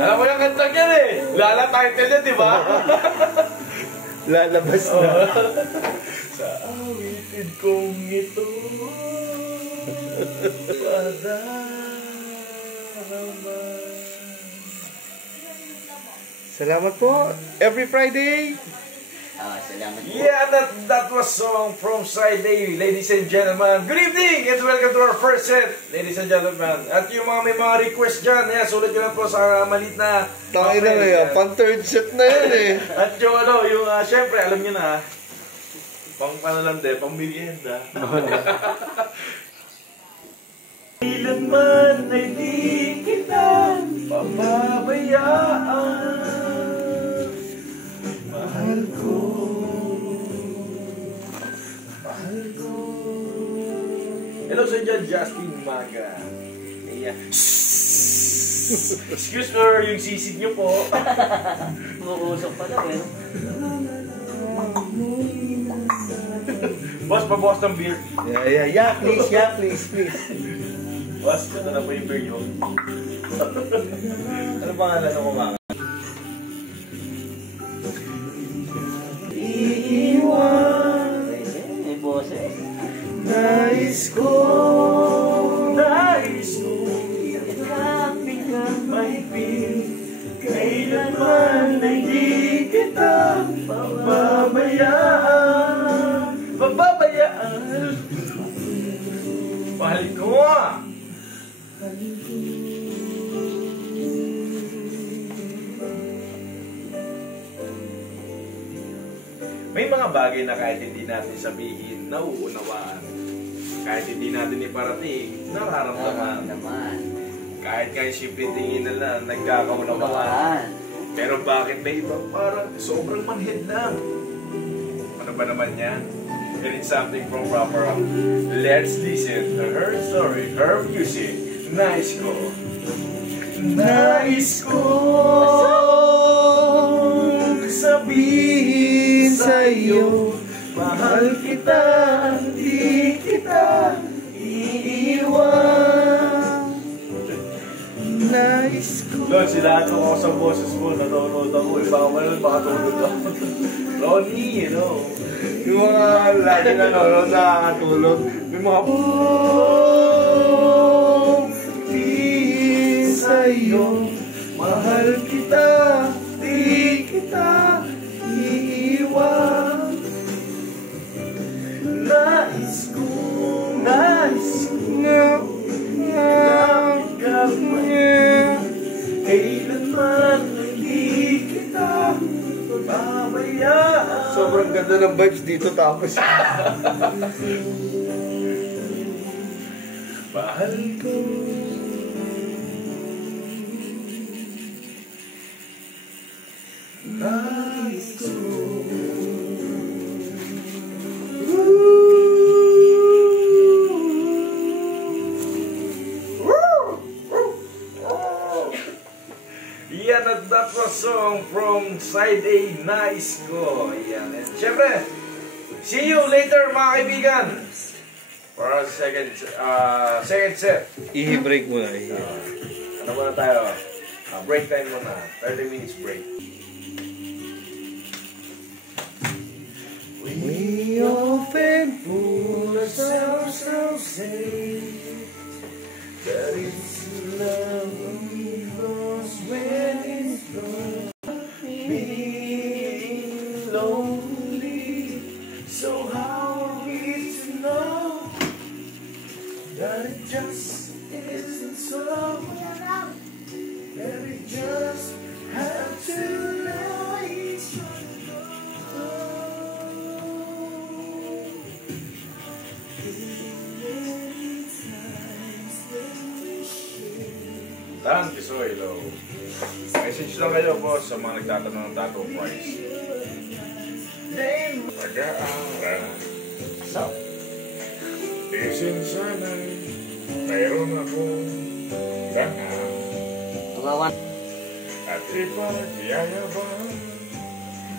Alam mo yung kantang yan eh. Lala title yan, di ba? Lalabas na. Sa awitin kong ito Salamat po. Every Friday. Salamat po. Yeah, that was song from Friday, ladies and gentlemen. Good evening and welcome to our first set, ladies and gentlemen. At yung mga may mga request dyan, sulat nyo lang po sa malit na Tangin na ngayon, pang third set na yun eh. At yung syempre, alam nyo na, pang panalande, pang merienda. Kailanman ay di kita pababayaan. Mahal ko. Hello sa dyan, Justin Maga. niya. Excuse me, yung sisig niyo po. Umuusok pa daw eh. Boss, pabukas ng beer. Yeah, please. Boss, ito na po yung beer niyo. Ano pangalan ng kumaka? Iiwan May boses. Nais ko Ikapit ka maipin. Kailanman ay di kita pababayaan. Mahalin ko nga. May mga bagay na kahit hindi natin sabihin, nauunawaan. Kahit hindi natin iparating, nararamdaman. Kahit simple tingin na lang, nagkakaunawaan. Pero bakit may iba parang sobrang manhid lang? Ano ba naman yan? It is something from proper up. Let's listen to her story, her music. Nais ko sabihin sa'yo, mahal kita, di kita iiwan. Nais ko. Lord, sila ako sa boses mo, nanonood ako. Baka man, baka tulog ako. Ronnie, you know. Yung mga lagi nanonood nakakatulog. May mga sa'yo, mahal kita, di kita iiwan. Nais ko kailanman hindi kita pabayaan. sobrang ganda ng vibes dito tapos mahal ko. Nais ko. Yan, at that was song from side A, Nais Ko. Yan. And syempre, see you later mga kaibigan. For our second set. i-break mo na. Ano muna tayo? Break time muna. 30 minutes break. We often fool ourselves to say that it's love we lost when it's gone. Being lonely, so how are we to know that it just isn't so? That we just have to know each other. Thank you, Soilo. Message lang kayo po sa mga nagtatanong ng tattoo price. Pag-aaral sa isin sana'y mayroon akong dangal. At ipag-yayabang.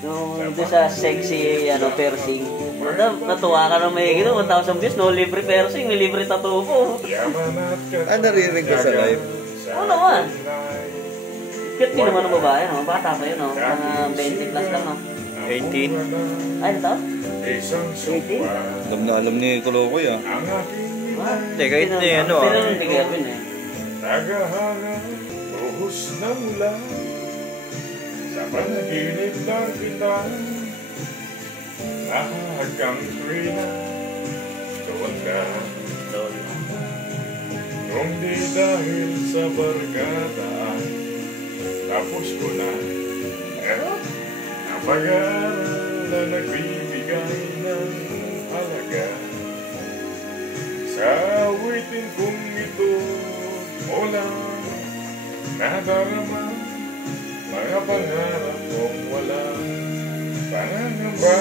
Doon sa sexy piercing. Natuwa ka na may 1,000 views, no? Libre piercing, may libre tattoo po. Naririnig ka sa live? Oo naman. Cute din naman ng babae, no? Bata pa yun, no? Mga 20 plus lang, no? 18? Ay, ito? 18? Alam na alam ni Kolokoy, ah. Teka, ito yung ano, ah. Pero hindi Kevin, eh. Nagahanap, buhos ng ulan. Sa panaginip lang kita, hanggang tuwina, doon ka. Kung di dahil sa barkadaan, tapos ko na ang pag-aaral na nagbibigay ng halaga. Sa awitin kong ito, mula nadarama mga pangarap kong walang pangangamba.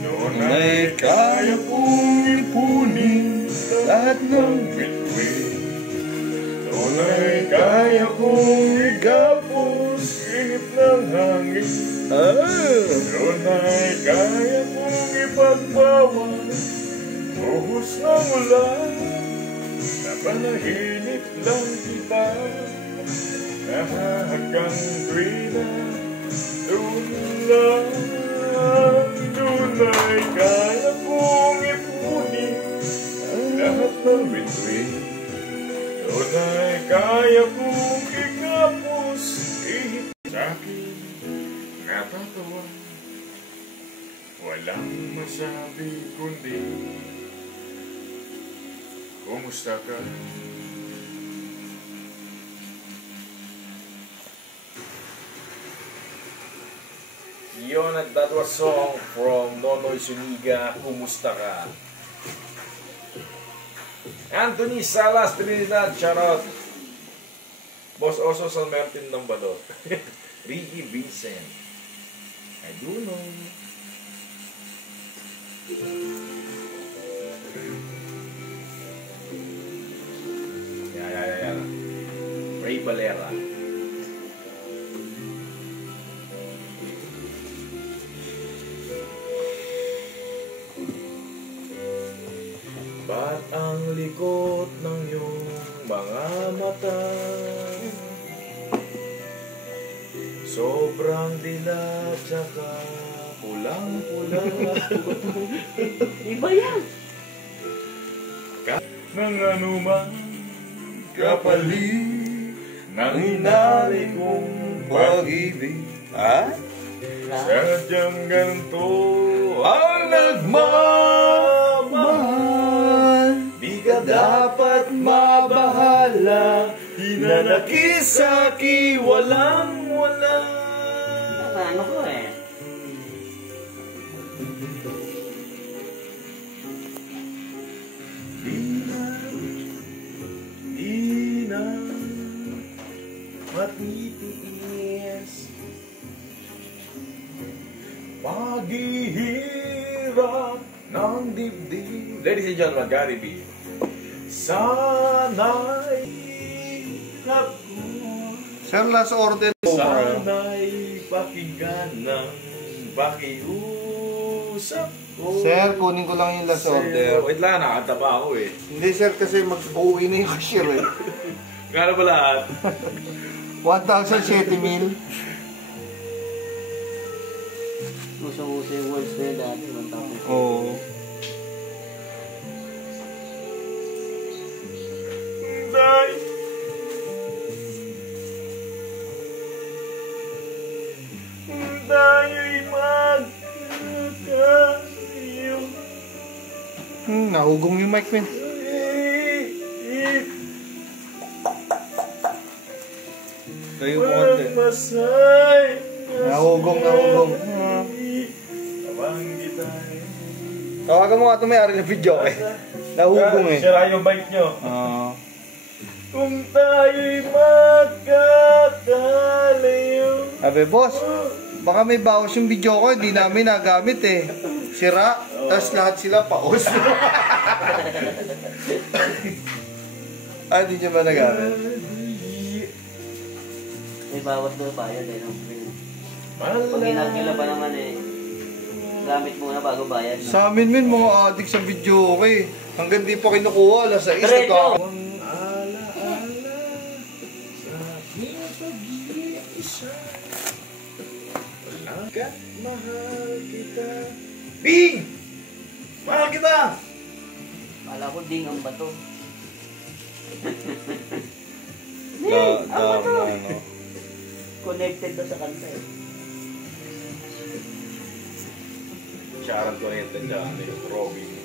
Noon ay kaya kong ipunin lahat ng bituin Tunay kaya kong igapos ihip ng hangin. Tunay kaya kong ipagbawan buhos ng ulan. Napanahinip lang kita hanggang tuwina. Tunay kaya kong ipunin ang lahat ng bituin. Tunay kaya kong ikapos ihip sa'kin natatawa. Walang masabi kundi kumusta ka? Yun, at that was song from Nonoy Zuniga, Kumusta Ka? Anthony Salas Trinidad, shoutout. Boss Oso San Martin ng Balot. Ricky Vincent. I do know. Yeah. Ray Valera. Ba't ang likot ng iyong mga mata sobrang dilat tsaka pulang-pula? Iba yan. Nang anumang kapalit ng inari kong pag-ibig, sadyang ganito ang nagmamahal. Di ka dapat mabahala, hinanakis sa'ki walang-wala. Ano ko eh? Di na matitiis paghihirap ng dibdib. Ladies and gentlemen, Gary B. Sana'y Sir, last order. sana'y pakinggan ng pakiusap ko. Sir, kunin ko lang yung last order. Wait lang, nakanta pa ako eh. Hindi sir, kasi mag-uwi na yung cashier eh. Gano'n ba lahat? 1,007 mil. Usang-uso yung words na yun dati. 1,000. Oo. Tayo'y magkakayo. Nahugong yung mic, man. Kayo po konti. Nahugong. Tawagan mo nga ito may-ari ng video eh. Nahugong eh. Sira yung bike nyo. Kung tayo'y magkakalayo. Sabi, boss, baka may bawas yung video ko, hindi namin nagamit eh. Sira, tapos lahat sila paos. Hindi nyo ba nagamit? May bawas daw bayad eh. Pag ginagila pa naman eh. Gamit muna bago bayad. No? Sa amin min, mga adik sa video okay. Hanggang di pa kinukuha, alas 6 na Mahal kita. Bing! Mahal kita! Kala ko ding ang bato. Connected daw sa kanta eh. Sharon Connected dyan, Robin.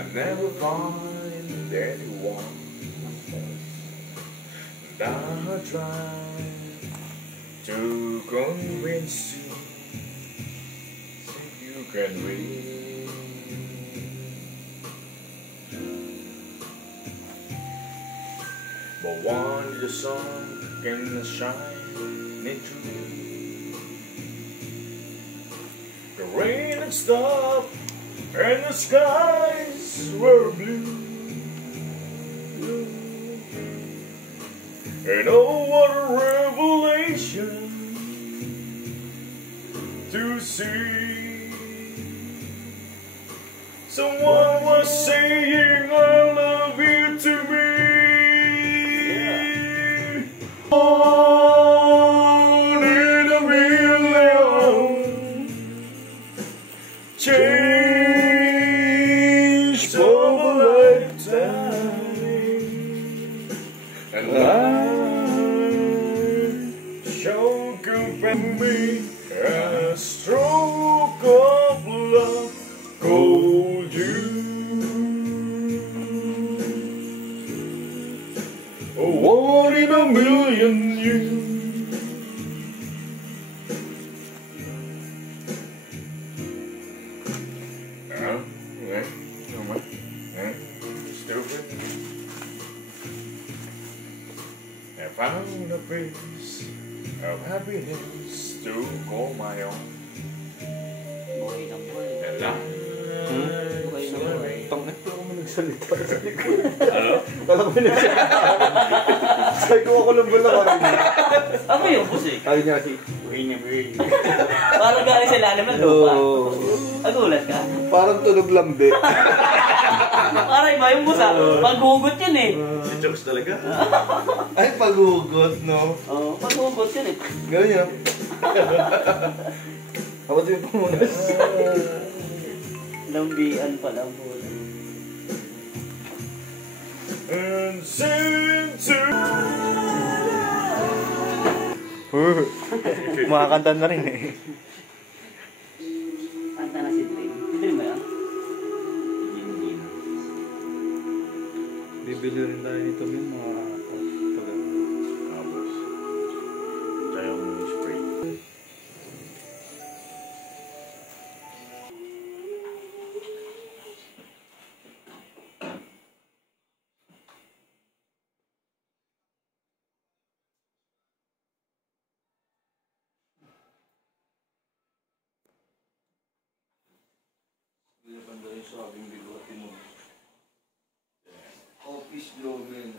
I never find anyone And I'll try to convince you that you can win. But one the sun can shine into the rain had stopped and the skies were blue. And oh, what a revelation to see. Someone was saying I love you to me. One in a million change for a lifetime. And show could bring me a stroke of love, cold you. Oh, one in a million years. Stupid. I found a piece of happiness to call my own. Buhay ng buhay. And I Buhay ng buhay. Tangit ko ako nagsalita sa likod. Ano? Kala ko nagsalita. Sabi ko ako lang bala ka rin. Ano yung bus eh? Sabi niya si... Parang galing sa lalim ng lupa. Oo. Nagulat ka? Parang tunog lambe. Parang iba yung bus ah. Paghugot yun eh. Si Chokes talaga. Ay, paghugot, no? Oo, paghugot yun eh. Gawin niya. Ako din pumunas. Lambian pala ang bola. And sing to... Makakanta na rin eh. Kanta na si Dream. Si Dream ba yan? Bibili rin tayo nito min mga tagal. Tapos, tayo yung spray. Hindi na panda yung sabing bigotin mo. Office blow, men.